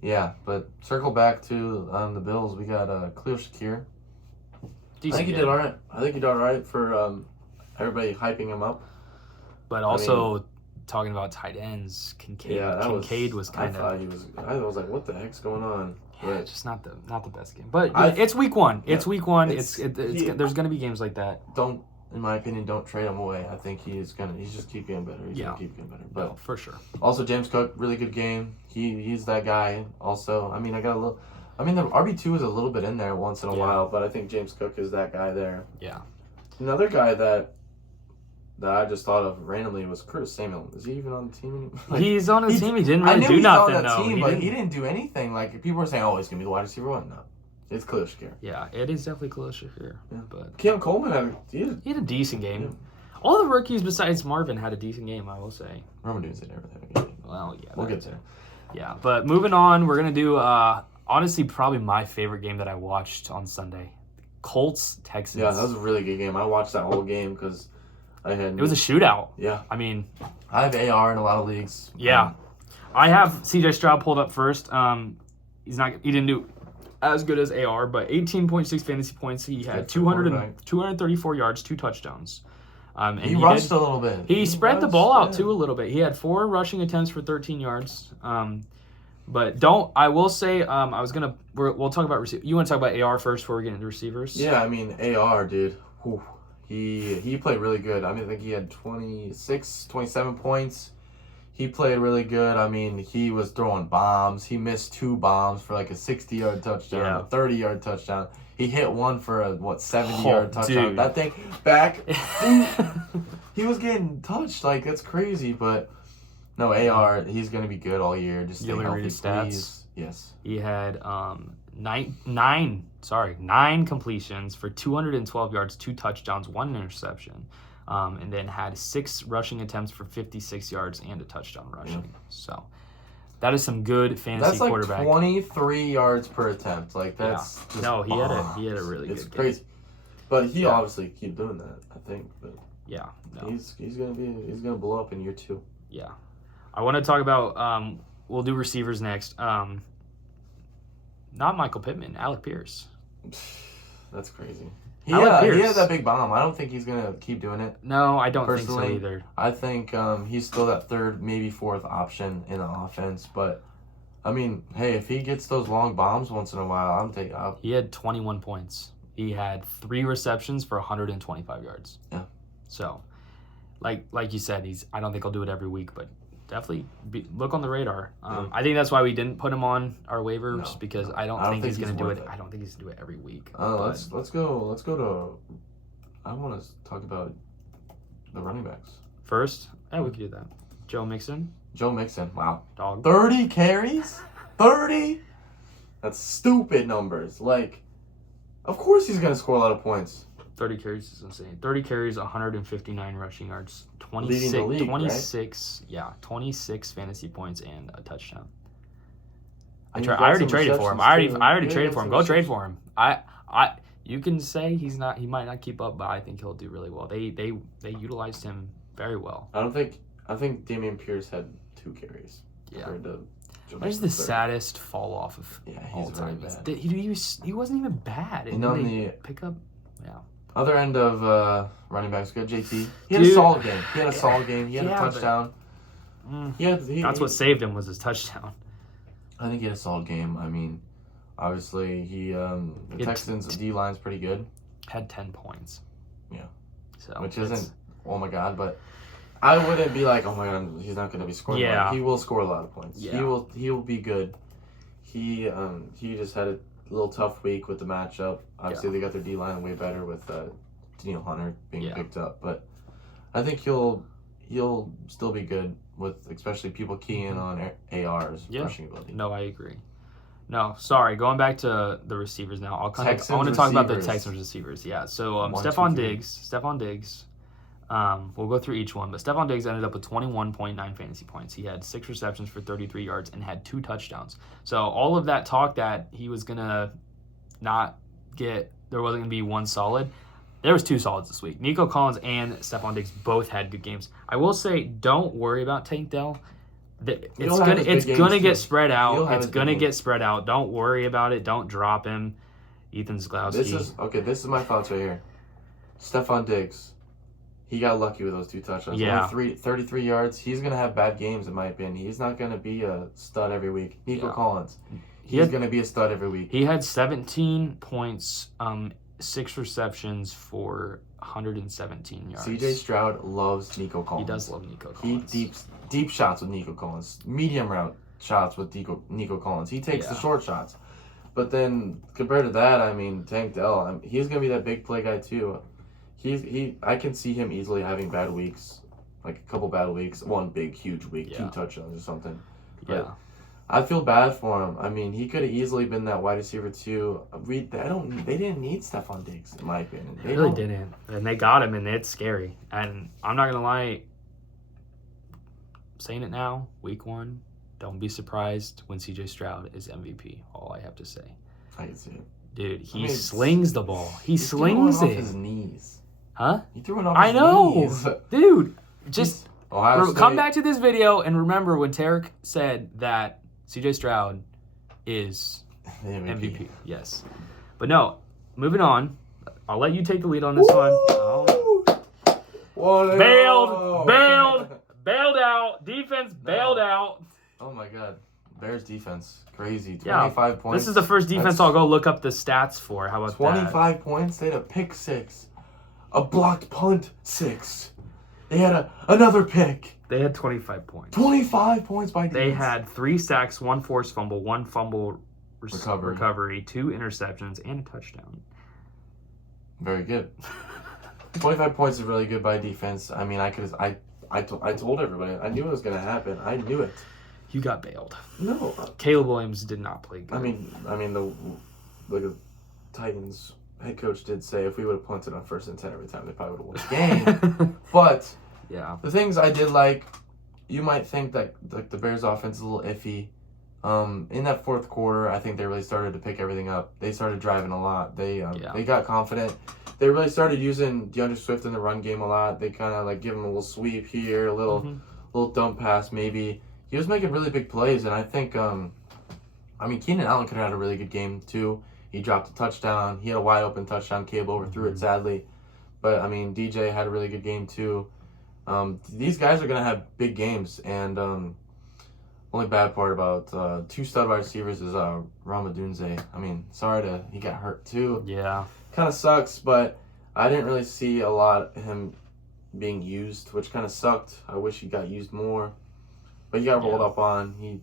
yeah. But circle back to the Bills. We got Khalil Shakir. I think he did all right. I think he did all right for everybody hyping him up. But also talking about tight ends, Kincaid was kind of. I was like, what the heck's going on? Yeah, just not the best game. But it's week 1. Yeah, it's week 1. There's gonna be games like that. In my opinion, don't trade him away. I think he's just keep getting better. He's gonna keep getting better. But no, for sure. Also, James Cook, really good game. He's that guy. Also, I mean, the RB2 is a little bit in there once in a while, but I think James Cook is that guy there. Yeah. Another guy that I just thought of randomly was Curtis Samuel. Is he even on the team anymore? He's on the team. He didn't really do nothing, though. I knew he was on the team, but he didn't do anything. Like, people were saying, oh, he's going to be the wide receiver 1. No. It's Khalil Shakir. Yeah, it is definitely Khalil Shakir. Yeah. But Cam Coleman he had a decent game. Yeah. All the rookies besides Marvin had a decent game, I will say. Roman Dunes never had a good game. Well, yeah. We'll get there. Yeah, but moving on, we're going to do, honestly, probably my favorite game that I watched on Sunday. Colts-Texans. Yeah, that was a really good game. I watched that whole game because it was a shootout. Yeah. I mean, I have AR in a lot of leagues. Yeah. I have CJ Stroud pulled up first. He didn't do as good as AR, but 18.6 fantasy points. He had 234 yards, 2 touchdowns. And he rushed a little bit. He spread the ball out too a little bit. He had 4 rushing attempts for 13 yards. But I will say, we'll talk about receivers. You want to talk about AR first before we get into receivers? Yeah, I mean, AR, dude. Whew. He played really good. I mean, I think he had 27 points. He played really good. I mean, he was throwing bombs. He missed 2 bombs for like a 60-yard touchdown, a 30-yard touchdown. He hit one for a 70-yard touchdown. Dude. That thing back, dude, he was getting touched. Like, that's crazy. But no, AR, he's gonna be good all year. Just stay healthy, read his stats? Please. Yes. He had 9 completions for 212 yards, 2 touchdowns, 1 interception, and then had 6 rushing attempts for 56 yards and a touchdown rushing. Yeah. So that is some good fantasy quarterback. That's like 23 yards per attempt. Like that's just, no, he had a really good game. It's crazy. But he obviously keep doing that, I think. But yeah, no. He's gonna blow up in year 2. Yeah. I want to talk about we'll do receivers next. Not Michael Pittman, Alec Pierce. That's crazy. He had that big bomb. I don't think he's going to keep doing it. No, I don't think so either. I think he's still that 3rd, maybe 4th option in the offense. But, I mean, hey, if he gets those long bombs once in a while, He had 21 points. He had 3 receptions for 125 yards. Yeah. So, like you said, I don't think he'll do it every week, but definitely look on the radar. I think that's why we didn't put him on our waivers because I don't think he's going to do it. I don't think he's going to do it every week. Let's go to. I want to talk about the running backs first. Yeah, we could do that. Joe Mixon. Wow. Dog. 30 carries. 30. That's stupid numbers. Like, of course he's going to score a lot of points. 30 carries is insane. 30 carries, 159 rushing yards, 26, leading the league, 26, right? Yeah, 26 fantasy points and a touchdown. I already traded for him. I already traded for him. Go trade for him. You can say he might not keep up, but I think he'll do really well. They utilized him very well. I think Dameon Pierce had 2 carries. Yeah. There's the saddest fall off of all time. Bad. He wasn't even bad. And then they pick up. Yeah. Other end of running backs, good JT. He had a solid game. He had a touchdown. That's what saved him was his touchdown. I think he had a solid game. I mean, obviously the Texans D-line's pretty good. Had 10 points. Yeah. So which isn't oh my god, but I wouldn't be like, oh my god, he's not going to be scoring. Yeah. He will score a lot of points. Yeah. He will be good. He just had a little tough week with the matchup. Obviously, they got their D-line way better with Daniel Hunter being picked up. But I think he'll still be good with especially people keying on AR's rushing ability. No, I agree. No, sorry. Going back to the receivers now. I want to talk about the Texans receivers. Yeah. So Stephon Diggs. We'll go through each one, but Stephon Diggs ended up with 21.9 fantasy points. He had 6 receptions for 33 yards and had 2 touchdowns. So all of that talk that he was gonna there wasn't gonna be one solid. There was 2 solids this week. Nico Collins and Stephon Diggs both had good games. I will say, don't worry about Tank Dell. It's gonna get spread out. It's gonna get spread out. Don't worry about it. Don't drop him. Ethan Zglowski. This is my thoughts right here. Stephon Diggs. He got lucky with those 2 touchdowns. Yeah. 33 yards. He's going to have bad games, in my opinion. He's not going to be a stud every week. Nico Collins. He's going to be a stud every week. He had 17 points, 6 receptions for 117 yards. CJ Stroud loves Nico Collins. He does love Nico Collins. He deep shots with Nico Collins. Medium route shots with Nico Collins. He takes the short shots. But then, compared to that, I mean, Tank Dell, he's going to be that big play guy, too. I can see him easily having bad weeks, like a couple bad weeks, one big huge week, 2 touchdowns or something. But I feel bad for him. I mean, he could have easily been that wide receiver too. They didn't need Stephon Diggs, in my opinion. They really didn't, and they got him, and it's scary. And I'm not gonna lie, saying it now, week 1, don't be surprised when CJ Stroud is MVP. All I have to say. I can see it, dude. He slings the ball. He slings it off his knees. Huh? He threw it off his knees. Dude. Just come back to this video and remember when Tarek said that CJ Stroud is MVP. Yes. But no, moving on. I'll let you take the lead on this one. Bailed out. Defense bailed out. Oh my God. Bears defense. Crazy. 25 points. This is the first defense I'll go look up the stats for. How about 25 points? They had a pick 6. A blocked punt 6. They had another pick. They had 25 points. 25 points by defense. They had 3 sacks, 1 forced fumble, 1 fumble recovery, 2 interceptions, and a touchdown. Very good. 25 points is really good by defense. I mean, I told everybody. I knew it was going to happen. I knew it. You got bailed. No. Caleb Williams did not play good. I mean, the Titans head coach did say if we would have punted on 1st and 10 every time, they probably would have won the game. But yeah, the things I did like, you might think that like the Bears' offense is a little iffy. In that 4th quarter, I think they really started to pick everything up. They started driving a lot. They got confident. They really started using DeAndre Swift in the run game a lot. They kind of like give him a little sweep here, a little dump pass maybe. He was making really big plays, and I think, Keenan Allen could have had a really good game too. He dropped a touchdown. He had a wide open touchdown. Caleb overthrew it sadly, but DJ had a really good game too. These guys are gonna have big games, and only bad part about 2 stud wide receivers is Ramadunze. He got hurt too. Yeah. Kind of sucks, but I didn't really see a lot of him being used, which kind of sucked. I wish he got used more. But he got rolled up on. He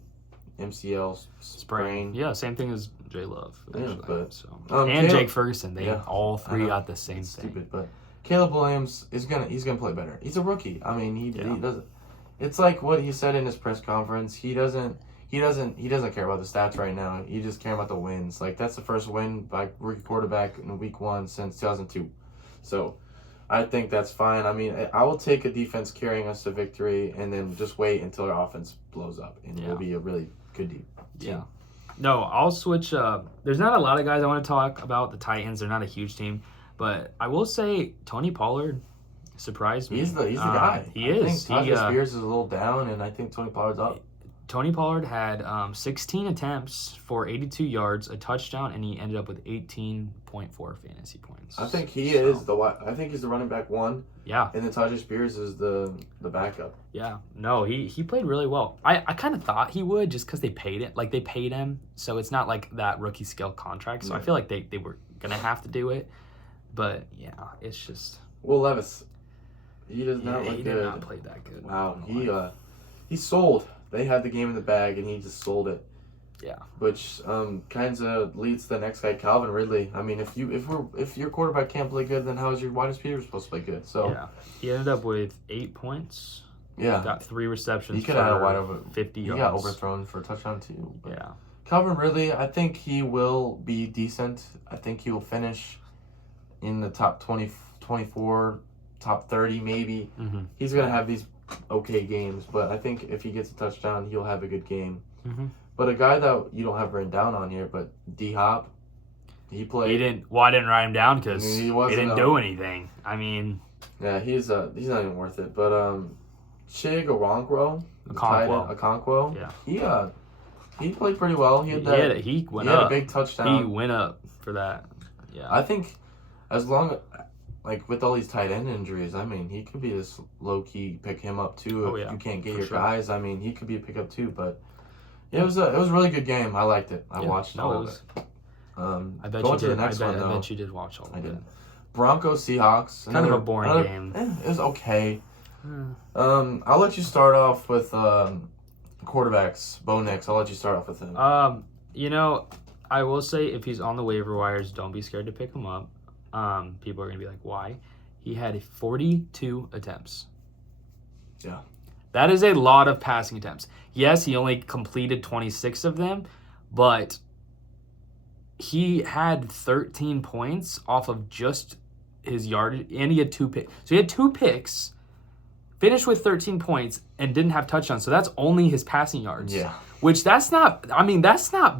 MCL sprain. Yeah, same thing as Jay Love. Yeah, but and Jake Ferguson, they all 3 got the same thing. Stupid, but Caleb Williams he's gonna play better. He's a rookie. He doesn't. It's like what he said in his press conference. He doesn't care about the stats right now. He just cares about the wins. Like that's the first win by rookie quarterback in week 1 since 2002. So I think that's fine. I will take a defense carrying us to victory and then just wait until our offense blows up and we'll be a really good team. Yeah. No, I'll switch. There's not a lot of guys I want to talk about. The Titans, they're not a huge team. But I will say Tony Pollard surprised me. He's the guy. He is. I think Spears is a little down, and I think Tony Pollard's up. Tony Pollard had 16 attempts for 82 yards, a touchdown, and he ended up with 18.4 fantasy points. I think he's the running back 1. Yeah. And then Tajay Spears is the backup. Yeah. No, he played really well. I kind of thought he would just because they paid it. Like, they paid him, so it's not like that rookie scale contract. So I feel like they were going to have to do it. But, yeah, it's just... Will Levis. He does not look good. He did not play that good. Wow. He sold. They had the game in the bag, and he just sold it. Yeah. Which kind of leads to the next guy, Calvin Ridley. If your quarterback can't play good, then how is your wide receiver supposed to play good? So yeah, he ended up with 8 points. Yeah. Got 3 receptions. He could have had a wide over 50 yards. He got overthrown for a touchdown too. Yeah. Calvin Ridley, I think he will be decent. I think he will finish in the top 20, 24, top 30 maybe. Mm-hmm. He's gonna have these okay games, but I think if he gets a touchdown, he'll have a good game. Mm-hmm. But a guy that you don't have written down on here, but D-Hop, he played. I didn't write him down because he didn't do anything. Yeah, he's not even worth it. But Chig Okonkwo, yeah, he played pretty well. He had a big touchdown. He went up for that. Yeah, I think as long with all these tight end injuries, he could be this low key pick him up too. If you can't get your guys, he could be a pickup too. But yeah, it was a really good game. I liked it. I watched all of it. I bet going you to did. the next one, I bet you did watch all of it. I did. Broncos Seahawks. Kind of a boring game. It was okay. I'll let you start off with quarterbacks. Bo Nix. I'll let you start off with him. I will say if he's on the waiver wires, don't be scared to pick him up. People are gonna be like, why? He had 42 attempts. Yeah. That is a lot of passing attempts. Yes, he only completed 26 of them, but he had 13 points off of just his yardage, and he had 2 picks. So he had 2 picks, finished with 13 points, and didn't have touchdowns. So that's only his passing yards. Yeah. Which that's not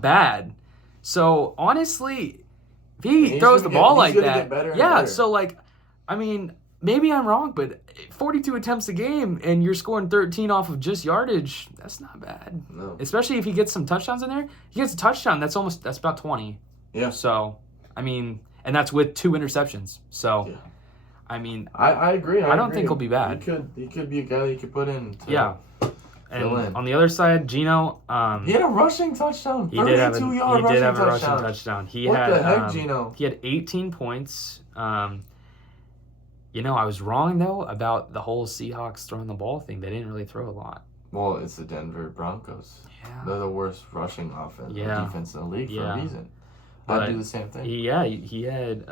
bad. So honestly, if he throws the ball like that, better. So maybe I'm wrong, but 42 attempts a game and you're scoring 13 off of just yardage, that's not bad. No. Especially if he gets some touchdowns in there. He gets a touchdown, that's about 20. Yeah. So, and that's with 2 interceptions. So, yeah. I agree. I don't think he'll be bad. He could be a guy that you could put in. And on the other side, Gino, he had a rushing touchdown. He did have a rushing touchdown. What the heck, Gino? He had 18 points. I was wrong though about the whole Seahawks throwing the ball thing. They didn't really throw a lot. Well, it's the Denver Broncos. Yeah. They're the worst rushing offense defense in the league for a reason. I'd do the same thing. He had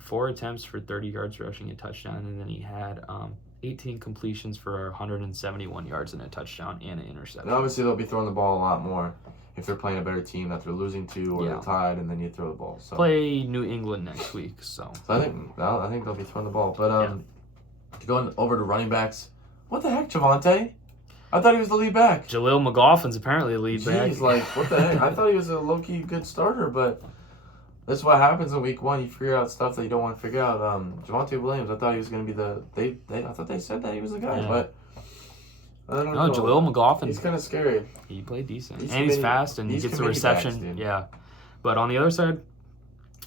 4 attempts for 30 yards rushing, a touchdown, and then he had 18 completions for 171 yards and a touchdown and an interception. And obviously, they'll be throwing the ball a lot more if they're playing a better team that they're losing to or they're tied, and then you throw the ball. So play New England next week, so I think they'll be throwing the ball. But going over to running backs, what the heck, Javonte? I thought he was the lead back. Jaleel McLaughlin's apparently the lead back. He's like, what the heck? I thought he was a low-key good starter, but this is what happens in week 1. You figure out stuff that you don't want to figure out. Javonte Williams, I thought he was going to be I thought they said that he was the guy, but I don't know. Jaleel McLaughlin. He's kind of scary. He played decent. He's fast, and he gets the reception. But on the other side,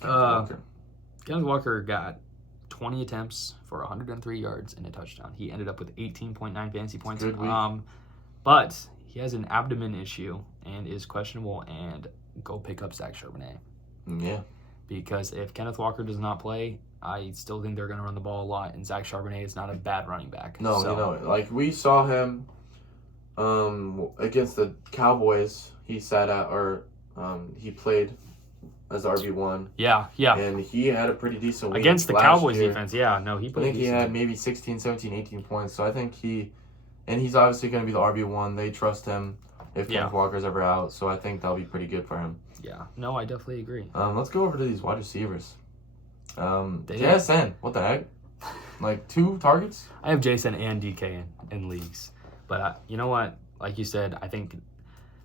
Kenneth Walker got 20 attempts for 103 yards and a touchdown. He ended up with 18.9 fantasy points. Good week. But he has an abdomen issue and is questionable, and go pick up Zach Charbonnet. Yeah. Because if Kenneth Walker does not play, I still think they're going to run the ball a lot, and Zach Charbonnet is not a bad running back. No, like we saw him against the Cowboys. He sat out, or he played as RB1. Yeah. And he had a pretty decent week against the Cowboys defense. He played I think decent. he had maybe 16, 17, 18 points. So I think he's obviously going to be the RB1. They trust him if Kenneth Walker's ever out. So I think that'll be pretty good for him. Yeah. No, I definitely agree. Let's go over to these wide receivers. JSN, what the heck? Like 2 targets? I have Jason and DK in leagues. But you know what? Like you said, I think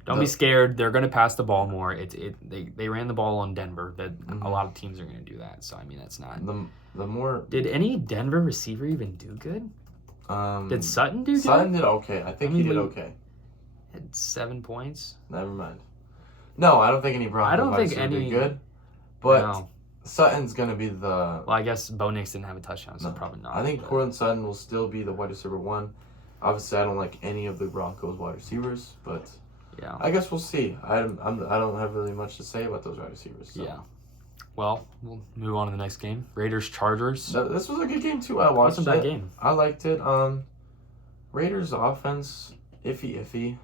don't be scared. They're going to pass the ball more. They ran the ball on Denver. That a lot of teams are going to do that. So I mean, that's not the more. Did any Denver receiver even do good? Did Sutton do good? Sutton did okay. I think he did okay. Had 7 points. Never mind. No, I don't think any Broncos did good. But Sutton's going to be the... Well, I guess Bo Nix didn't have a touchdown, so probably not. I think Courtland Sutton will still be the wide receiver 1. Obviously, I don't like any of the Broncos wide receivers, but I guess we'll see. I don't have really much to say about those wide receivers. So. Yeah. Well, we'll move on to the next game. Raiders-Chargers. This was a good game, too. I watched it. Wasn't a bad game. I liked it. Raiders offense, iffy.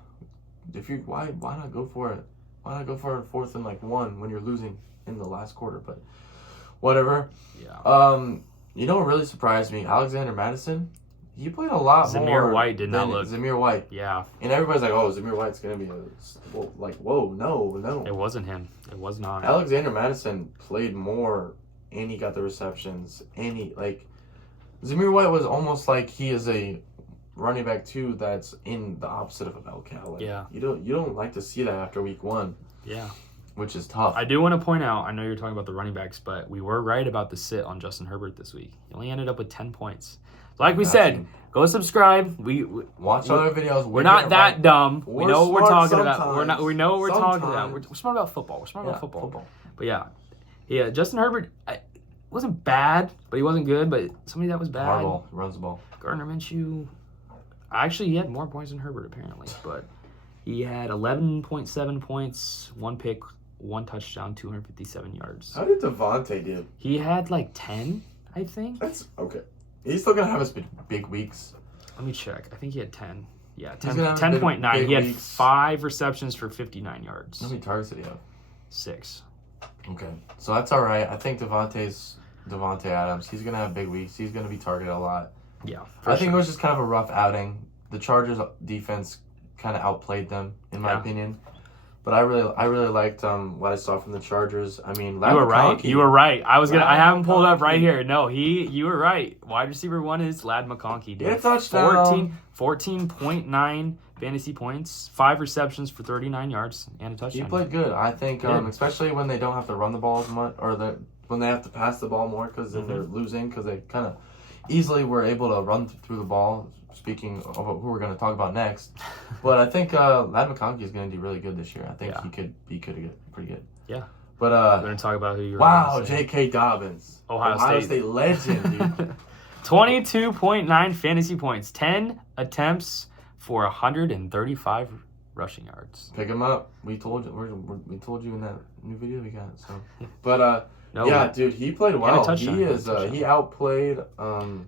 Why not go for it? Why not go for it 4th and 1 when you're losing in the last quarter? But whatever. Yeah. You know what really surprised me? Alexander Madison. He played a lot more. Zamir White did not look. Zamir White. Yeah. And everybody's like, oh, Zamir White's going to be whoa, no. It wasn't him. It was not. Alexander Madison played more, and he got the receptions, and Zamir White was almost like he is a running back too that's in the opposite of a bell cow. You don't like to see that after week 1. Yeah. Which is tough. I do want to point out, I know you're talking about the running backs, but we were right about the sit on Justin Herbert this week. He only ended up with 10 points. Like we said, go subscribe. We watch other videos. We're not that dumb. We know what we're talking sometimes. about. We know what we're talking about. We're smart about football. We're smart about football. But yeah, Justin Herbert wasn't bad, but he wasn't good. But somebody that was bad. Hardball runs the ball. Gardner Minshew. Actually, he had more points than Herbert apparently, but he had 11.7 points, 1 pick, 1 touchdown, 257 yards. How did Devontae do? He had 10, I think. That's okay. He's still going to have his big weeks. Let me check. I think he had 10. Yeah, 10.9. He had 5 receptions for 59 yards. How many targets did he have? 6. Okay. So that's all right. I think Devontae Adams, he's going to have big weeks. He's going to be targeted a lot. Yeah. I think it was just kind of a rough outing. The Chargers defense kind of outplayed them, in my opinion. But I really liked what I saw from the Chargers. I mean, You were right. I have him pulled up right here. No, you were right. Wide receiver 1 is Lad McConkey. Get a touchdown. 14.9 fantasy points, 5 receptions for 39 yards and a touchdown. He played good. I think, especially when they don't have to run the ball as much, or when they have to pass the ball more because then they're losing, because they kind of easily were able to run through the ball. Speaking of who we're going to talk about next, but I think Lad McConkey is going to do really good this year. I think he could get pretty good. Yeah. But we're going to talk about who you're. Wow, J.K. Dobbins, Ohio State legend, dude. 22.9 fantasy points, 10 attempts for 135 rushing yards. Pick him up. We told you. We told you in that new video we got. So, but dude, he played well. He outplayed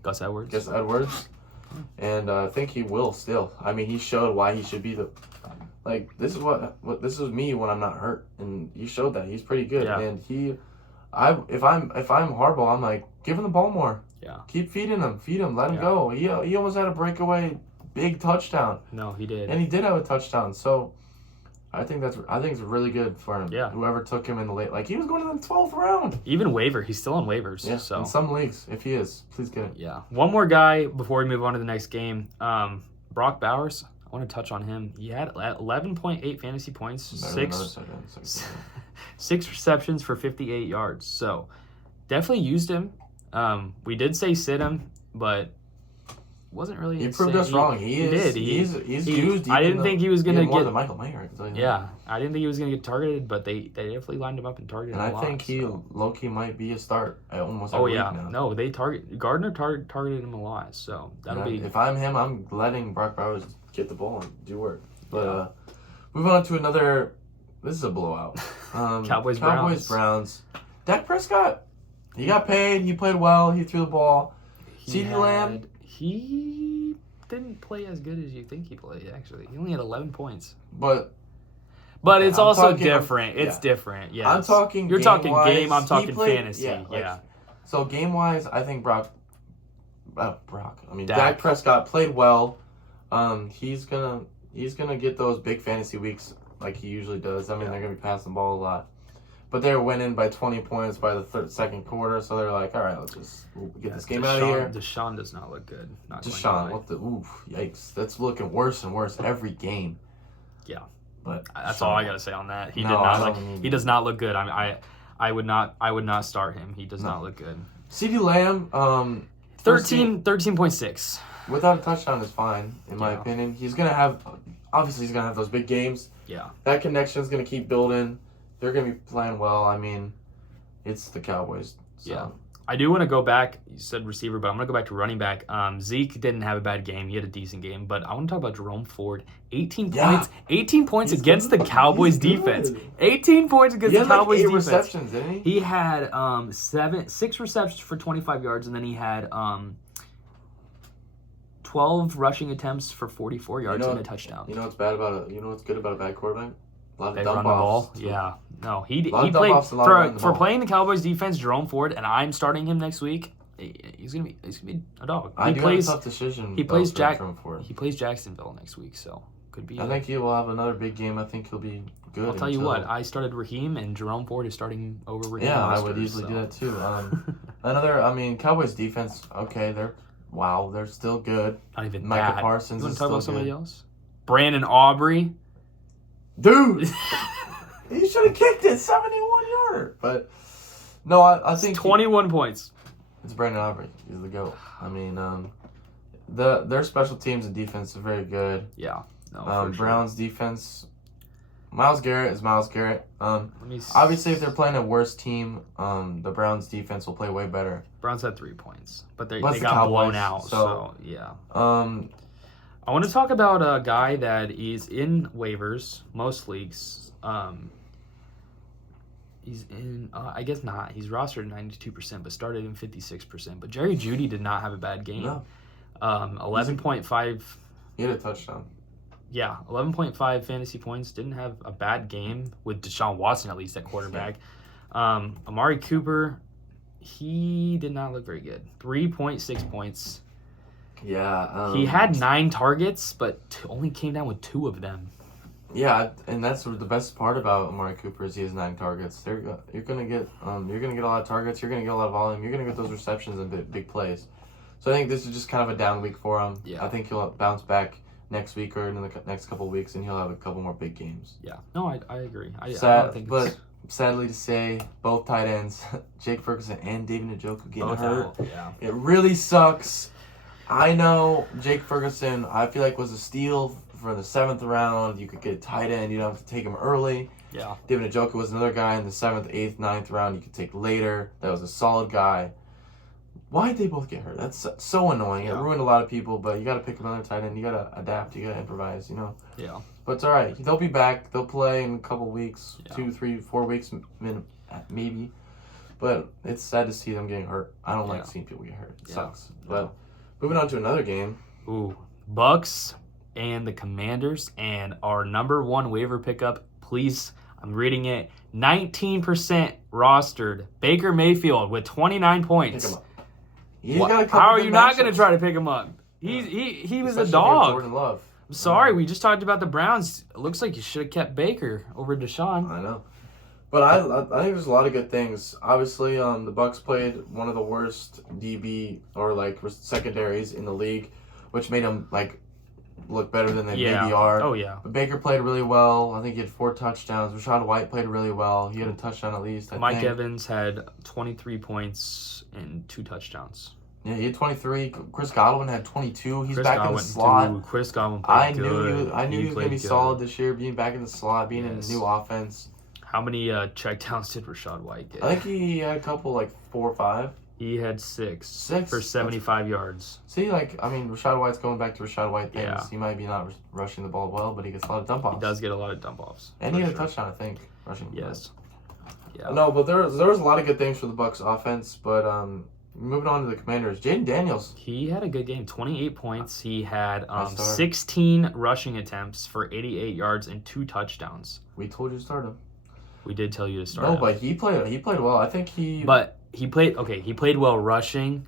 Gus Edwards. And I think he will still. I mean, he showed why he should be this is me when I'm not hurt, and he showed that he's pretty good. Yeah. And he, if I'm Harbaugh, I'm like, give him the ball more. Yeah. Keep feeding him, let him go. He almost had a breakaway big touchdown. No, he did. And he did have a touchdown. So I think it's really good for him. Yeah. Whoever took him in the late, like he was going to the 12th round. Even waiver, he's still on waivers. Yeah. So In some leagues, if he is, please get it. Yeah. One more guy before we move on to the next game. Brock Bowers. I want to touch on him. He had 11.8 fantasy points, six receptions for 58 yards. So definitely used him. We did say sit him, but wasn't really. He proved us wrong. He's used. I didn't think he was gonna get more than Michael Mayer. I can tell you that. I didn't think he was gonna get targeted, but they definitely lined him up and targeted him a lot. And I think he low-key might be a start almost every week now. No, they Gardner targeted him a lot, so that'll be. If I'm him, I'm letting Brock Bowers get the ball and do work. But moving on to another. This is a blowout. Cowboys Browns. Dak Prescott. He got paid. He played well. He threw the ball. CeeDee Lamb. He didn't play as good as you think he played, actually. He only had 11 points. But it's also different. It's different, yeah. I'm talking You're talking game, I'm talking fantasy. So game-wise, I think Dak Prescott played well. He's gonna get those big fantasy weeks like he usually does. I mean, they're gonna be passing the ball a lot. But they're winning by 20 points by the second quarter, so they're like, all right, let's just get this game out of here. Deshaun does not look good. Yikes. That's looking worse and worse every game. Yeah. But that's all I got to say on that. He does not look good. I would not start him. He does not look good. CeeDee Lamb, 13.6. Without a touchdown is fine, in my opinion. He's going to have those big games. Yeah. That connection is going to keep building. They're going to be playing well. I mean, it's the Cowboys. So. Yeah. I do want to go back. You said receiver, but I'm going to go back to running back. Zeke didn't have a bad game. He had a decent game. But I want to talk about Jerome Ford. 18 points. 18 points against the Cowboys defense. 18 points against the Cowboys defense. He had 8 receptions, didn't he? He had 6 receptions for 25 yards, and then he had 12 rushing attempts for 44 yards and a touchdown. You know what's good about a bad quarterback? A lot of dump offs. Yeah. No, he played for playing the Cowboys defense. Jerome Ford, and I'm starting him next week. He's gonna be a dog. Have a tough decision. He plays Jacksonville next week, so could be. I think he will have another big game. I think he'll be good. I'll tell you what. I started Raheem, and Jerome Ford is starting over Raheem. Yeah, I would easily do that too. Cowboys defense. Okay, they're still good. Not even Micah bad. Parsons. You want is to talk about still somebody good. else? Brandon Aubrey. Dude, he should have kicked it 71-yarder. But no, I think 21 points. It's Brandon Aubrey. He's the GOAT. I mean, their special teams and defense are very good. Yeah. No, Browns defense. Myles Garrett is Myles Garrett. Obviously, if they're playing a worse team, the Browns defense will play way better. Browns had 3 points, but they got blown out. So yeah. I want to talk about a guy that is in waivers, most leagues. He's in, I guess not. He's rostered 92%, but started in 56%. But Jerry Jeudy did not have a bad game. No. 11.5. He had a touchdown. Yeah, 11.5 fantasy points. Didn't have a bad game with Deshaun Watson, at least, at quarterback. Amari Cooper, he did not look very good. 3.6 points. Yeah. He had 9 targets, but only came down with 2 of them. Yeah, and that's the best part about Amari Cooper is he has 9 targets. You're gonna get a lot of targets. You're gonna get a lot of volume. You're gonna get those receptions and big plays. So I think this is just kind of a down week for him. Yeah. I think he'll bounce back next week or in the next couple of weeks, and he'll have a couple more big games. Yeah. No, I agree. Sadly to say, both tight ends, Jake Ferguson and David Njoku, getting hurt. Yeah. It really sucks. I know Jake Ferguson, I feel like was a steal for the 7th round. You could get a tight end. You don't have to take him early. Yeah. David Njoku was another guy in the 7th, 8th, 9th round you could take later. That was a solid guy. Why did they both get hurt? That's so annoying. Yeah. It ruined a lot of people, but you got to pick another tight end. You got to adapt. You got to improvise, Yeah. But it's all right. They'll be back. They'll play in a couple weeks, Yeah. 2, 3, 4 weeks, maybe. But it's sad to see them getting hurt. I don't like seeing people get hurt. It sucks. But moving on to another game. Ooh, Bucks and the Commanders, and our number 1 waiver pickup. Please, I'm reading it. 19% rostered. Baker Mayfield with 29 points. How are you not going to try to pick him up? He was a dog. Jordan Love. I'm sorry, we just talked about the Browns. It looks like you should have kept Baker over Deshaun. I know. But I think there's a lot of good things. Obviously, the Bucs played one of the worst DB or like secondaries in the league, which made them like look better than they maybe are. Oh yeah. But Baker played really well. I think he had 4 touchdowns. Rashad White played really well. He had a touchdown at least. Mike Evans had 23 points and 2 touchdowns. Yeah, he had 23. Chris Godwin had 22. He's back in the slot. Dude, Chris Godwin played good. I knew he was going to be solid this year, being back in the slot, being in a new offense. How many checkdowns did Rashad White get? I think he had a couple, like 4 or 5. He had 6 for 75 yards. See, Rashad White's going back to Rashad White things. Yeah. He might be not rushing the ball well, but he gets a lot of dump offs. He does get a lot of dump offs. And he had a touchdown, I think, rushing. Yes. Yeah. No, but there was a lot of good things for the Bucs offense, but moving on to the Commanders, Jaden Daniels. He had a good game, 28 points. He had 16 rushing attempts for 88 yards and 2 touchdowns. We told you to start him. We did tell you to start him. No, but he played well. I think he... But he played well rushing.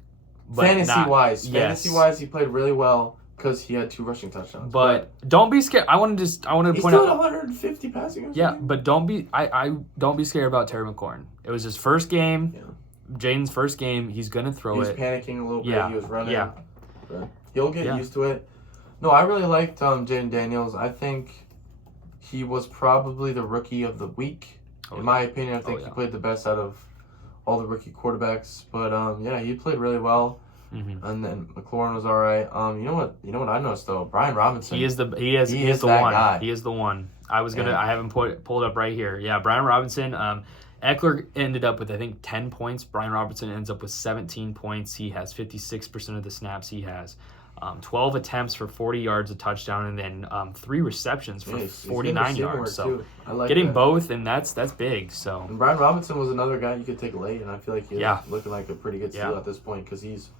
But Fantasy-wise, he played really well because he had 2 rushing touchdowns. But don't be scared. I want to point out... He's still at 150 passing yards. Yeah, but don't be scared about Terry McLaurin. It was his first game. Yeah. Jaden's first game. He's going to throw it. He was panicking a little bit. Yeah. He was running. Yeah. But he'll get used to it. No, I really liked Jaden Daniels. I think he was probably the rookie of the week. In my opinion, I think he played the best out of all the rookie quarterbacks. But, he played really well. Mm-hmm. And then McLaurin was all right. You know what I noticed, though? Brian Robinson. He is the one. Guy. He is the one. I haven't pulled up right here. Yeah, Brian Robinson. Eckler ended up with, I think, 10 points. Brian Robinson ends up with 17 points. He has 56% of the snaps. He has 12 attempts for 40 yards, a touchdown, and then 3 receptions for 49 yards. So getting both, and that's big. So and Brian Robinson was another guy you could take late, and I feel like he's looking like a pretty good steal at this point because he's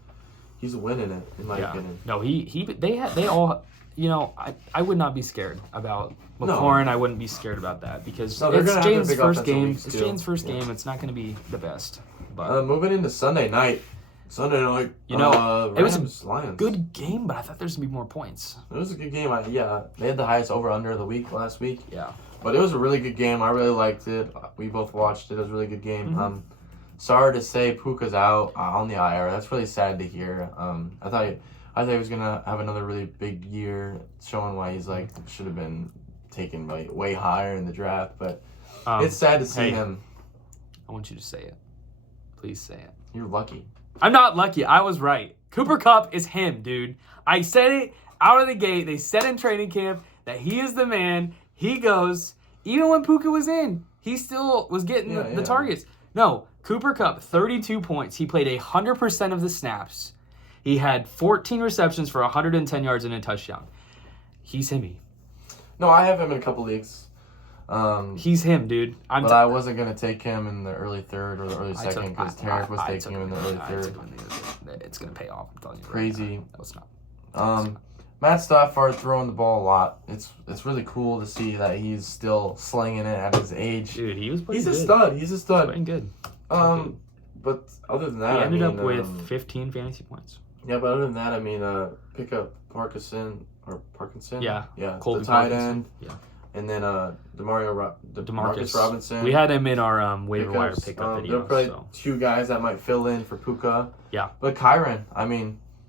winning it, in my opinion. No, they all. I would not be scared about McLaurin. I wouldn't be scared about that because it's Jaden's first game. It's Jaden's first game. It's not going to be the best. But moving into Sunday night, it was a Lions. Good game, but I thought there's going to be more points. It was a good game. They had the highest over-under of the week last week. Yeah. But it was a really good game. I really liked it. We both watched it. It was a really good game. Mm-hmm. Sorry to say Puka's out on the IR. That's really sad to hear. I thought he was going to have another really big year, showing why he's should have been taken way higher in the draft. But it's sad to see him. I want you to say it. Please say it. You're lucky. I'm not lucky. I was right. Cooper Kupp is him, dude. I said it out of the gate. They said in training camp that he is the man. He goes. Even when Puka was in, he still was getting the targets. No, Cooper Kupp, 32 points. He played 100% of the snaps. He had 14 receptions for 110 yards and a touchdown. He's him. No, I have him in a couple leagues. He's him, dude. But I wasn't going to take him in the early third or the early second because Tarek was taking him in the early third. It's going to pay off. I'm telling you. Crazy. Right, that was not. Matt Stafford throwing the ball a lot. It's really cool to see that he's still slinging it at his age. Dude, he was playing good. He's a stud. Playing good. But other than that, he ended up with 15 fantasy points. Yeah, but other than that, pick up Parkinson. Yeah. The tight end. Yeah. And then Demarcus Robinson. We had him in our waiver wire pickup video. There are probably 2 guys that might fill in for Puka. Yeah. But Kyron,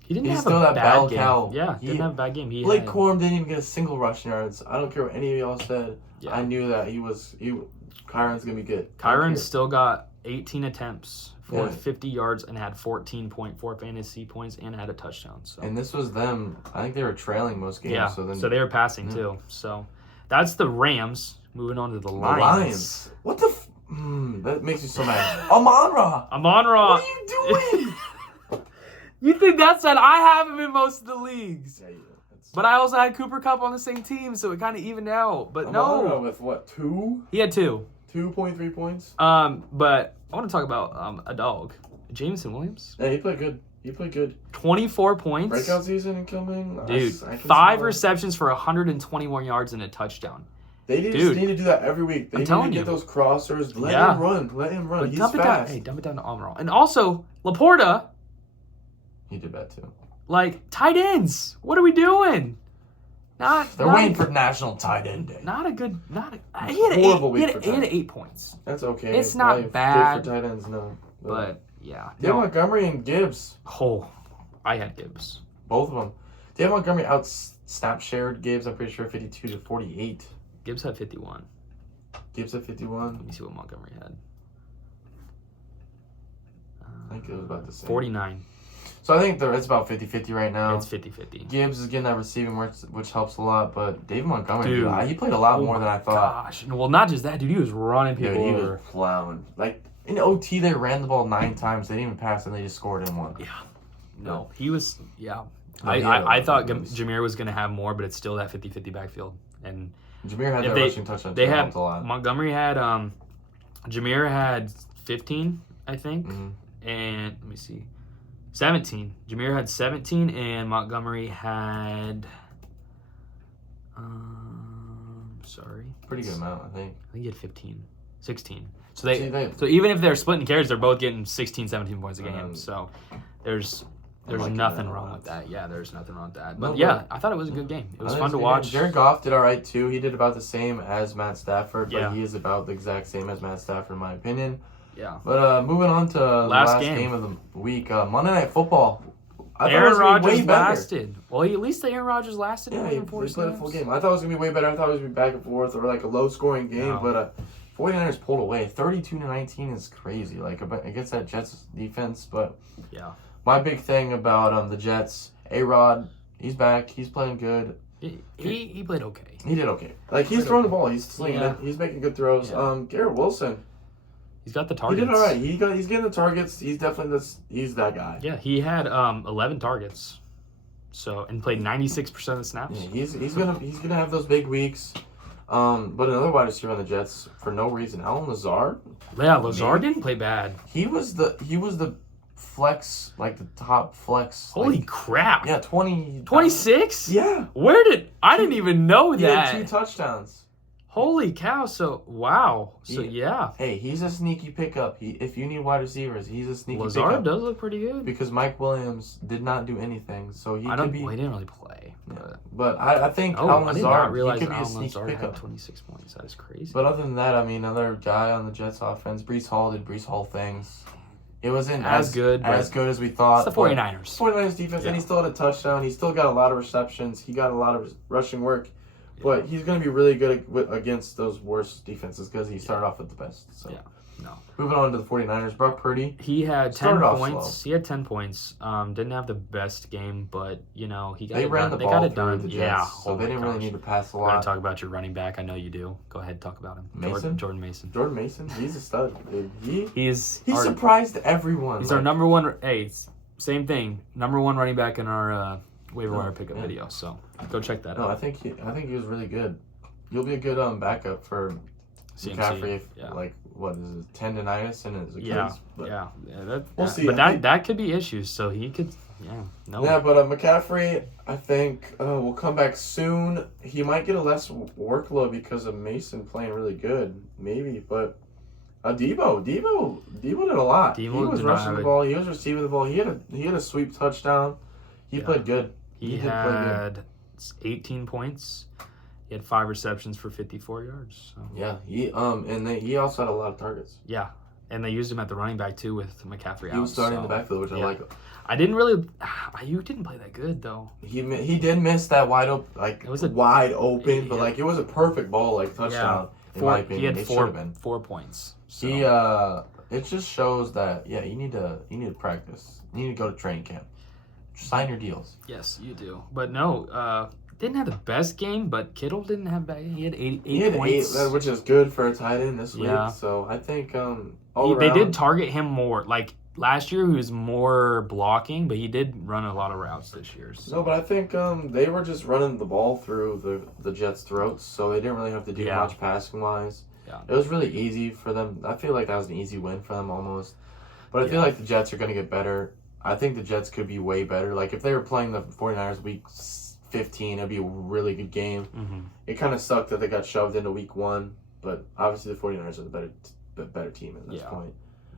he didn't have still a that bad game. Cow. Yeah, didn't have a bad game. Blake Corum didn't even get a single rushing yards. I don't care what any of y'all said. Yeah. I knew that Kyron's gonna be good. Kyron still got 18 attempts for 50 yards and had 14.4 fantasy points and had a touchdown. So. And this was them. I think they were trailing most games. Yeah. So they were passing too. So that's the Rams. Moving on to the Lions. What the? That makes me so mad. Amon-Ra. What are you doing? You think that's that? I have him in most of the leagues. Yeah, but I also had Cooper Kupp on the same team, so it kind of evened out. But Amon-Ra with what, 2? He had 2. 2.3 points. But I want to talk about a dog, Jameson Williams. Yeah, he played good. 24 points. Breakout season incoming. Dude, 5 receptions for 121 yards and a touchdown. They just need to do that every week. They need to get those crossers. Let him run. Let him run. But he's fast. Dump it down to Amaral. And also, Laporta. He did that too. Like, tight ends. What are we doing? They're waiting for National Tight End Day. He had 8 points. That's okay. It's not bad. Good for tight ends, no. But yeah. Dave Montgomery and Gibbs. Oh, I had Gibbs. Both of them. Dave Montgomery snap shared Gibbs, I'm pretty sure, 52-48. Gibbs had 51. Gibbs had 51. Let me see what Montgomery had. I think it was about the same. 49. So I think it's about 50-50 right now. It's 50-50. Gibbs is getting that receiving work, which helps a lot, but Dave Montgomery, he played a lot more than I thought. Gosh. Well, not just that, dude. He was running people over. He was plowing. Like, in OT, they ran the ball 9 times. They didn't even pass, and they just scored in one. Yeah. No, he was, I thought Jameer was going to have more, but it's still that 50-50 backfield. And Jameer had that rushing touchdown. They had, a lot. Montgomery had, Jameer had 15, I think. Mm-hmm. And, let me see. 17. Jameer had 17, and Montgomery had, pretty good amount, I think. I think he had 15, 16. So so even if they're splitting carries, they're both getting 16, 17 points a game. So there's nothing wrong with that. Yeah, there's nothing wrong with that. But I thought it was a good game. It was fun to watch. Jared Goff did all right too. He did about the same as Matt Stafford, but he is about the exact same as Matt Stafford in my opinion. Yeah. But moving on to the last game of the week, Monday Night Football. Aaron Rodgers lasted. Well, at least Aaron Rodgers lasted. Yeah, he played a full game. I thought it was going to be way better. I thought it was going to be back and forth or like a low-scoring game. No. But 49ers pulled away. 32-19 is crazy, like against that Jets defense. But yeah, my big thing about the Jets, A-Rod, he's back. He's playing good. He played okay. He did okay. Like, he's throwing the ball. He's slinging it. He's making good throws. Yeah. Garrett Wilson. He's got the targets. He did all right. He's getting the targets. He's definitely he's that guy. Yeah, he had 11 targets, and played 96% of the snaps. Yeah, he's gonna have those big weeks. But another wide receiver on the Jets for no reason, Allen Lazard. Yeah, Lazard didn't play bad. He was the flex, like the top flex. Holy crap! Yeah, 26. Yeah. I didn't even know that. He had 2 touchdowns. Holy cow! So wow. So yeah. Hey, he's a sneaky pickup. If you need wide receivers, he's a sneaky pickup. Lazard does look pretty good. Because Mike Williams did not do anything, so he could be. Well, he didn't really play. But I think Allen Lazard, he could be a sneaky pickup. Had 26 points. That is crazy. But other than that, I mean, another guy on the Jets offense, Breece Hall did Breece Hall things. It wasn't as good as we thought. It's the 49ers. 49ers defense, and he still had a touchdown. He still got a lot of receptions. He got a lot of rushing work. But he's going to be really good against those worst defenses because he started off with the best. So. Yeah. No. Moving on to the 49ers, Brock Purdy. He had 10 points. He had 10 points. Didn't have the best game, but, he got it done. They ran the ball through the Jets, yeah. So they didn't really need to pass a lot. We're going to talk about your running back. I know you do. Go ahead and talk about him. Mason? Jordan Mason. Jordan Mason? He's a stud. He's surprised everyone. He's our number one. Hey, same thing. Number 1 running back in our waiver wire pickup video. So go check that out. No, I think he was really good. You'll be a good backup for McCaffrey. Yeah. Like, what is it, tendonitis and his Achilles? Yeah. We'll see. But that could be issues, so he could, no. Yeah, but McCaffrey, I think, will come back soon. He might get a less workload because of Mason playing really good, maybe. But Debo did a lot. He was rushing the ball. He was receiving the ball. He had a sweep touchdown. He played good. He had 18 points. He had 5 receptions for 54 yards. So. Yeah, he also had a lot of targets. Yeah, and they used him at the running back too with McCaffrey out. He was starting in the backfield, which I like. I didn't really. You didn't play that good though. He did miss that wide open, wide open, but like it was a perfect ball, like touchdown. In my opinion, he had 4 points. So. It just shows that you need to practice. You need to go to training camp. Sign your deals. Yes, you do. But no. Didn't have the best game, but Kittle didn't have bad. He had 8 points. 8, which is good for a tight end this week. So I think they did target him more. Like last year, he was more blocking, but he did run a lot of routes this year. So. No, but I think they were just running the ball through the Jets' throats, so they didn't really have to do much passing wise. Yeah. It was really easy for them. I feel like that was an easy win for them almost. But I feel like the Jets are going to get better. I think the Jets could be way better. Like if they were playing the 49ers week 15. It'd be a really good game. Mm-hmm. It kind of sucked that they got shoved into week 1, but obviously the 49ers are the better team at this point.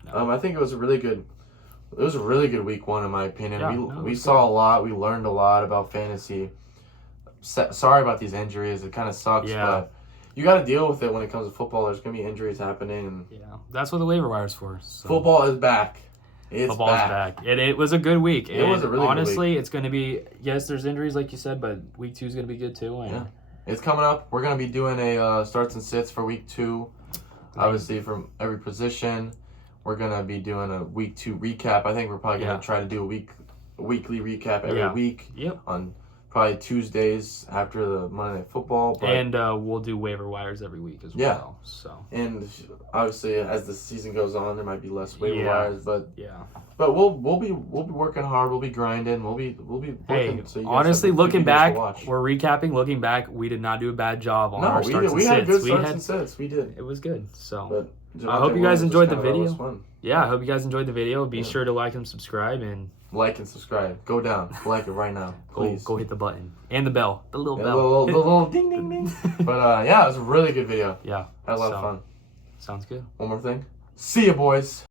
No. I think it was a really good week 1 in my opinion. Yeah, we saw a lot. We learned a lot about fantasy. Sorry about these injuries. It kind of sucks, but you got to deal with it when it comes to football. There's going to be injuries happening. And that's what the waiver wire is for. So. Football is back. Football's back. It was a good week. It was a really honestly, good week. It's going to be, yes, there's injuries like you said, but week 2 is going to be good too. And it's coming up. We're going to be doing a starts and sits for week 2. Obviously, from every position. We're going to be doing a week 2 recap. I think we're probably going to try to do a weekly recap every week on probably Tuesdays after the Monday Night Football. And we'll do waiver wires every week as well. So. And obviously, as the season goes on, there might be less waiver wires, but we'll be working hard. We'll be grinding. We'll be working. Hey, so you guys honestly, looking back, we're recapping. Looking back, we did not do a bad job on our starts and sits. We had good starts and sits. We did. It was good. So. But I hope you guys enjoyed the video. Yeah, I hope you guys enjoyed the video. Be sure to like and subscribe and. Like and subscribe. Go down. Like it right now. Please. Go hit the button. And the bell. The little bell. The little ding, ding, ding. But, it was a really good video. Yeah. Had a lot of fun. Sounds good. One more thing. See ya, boys.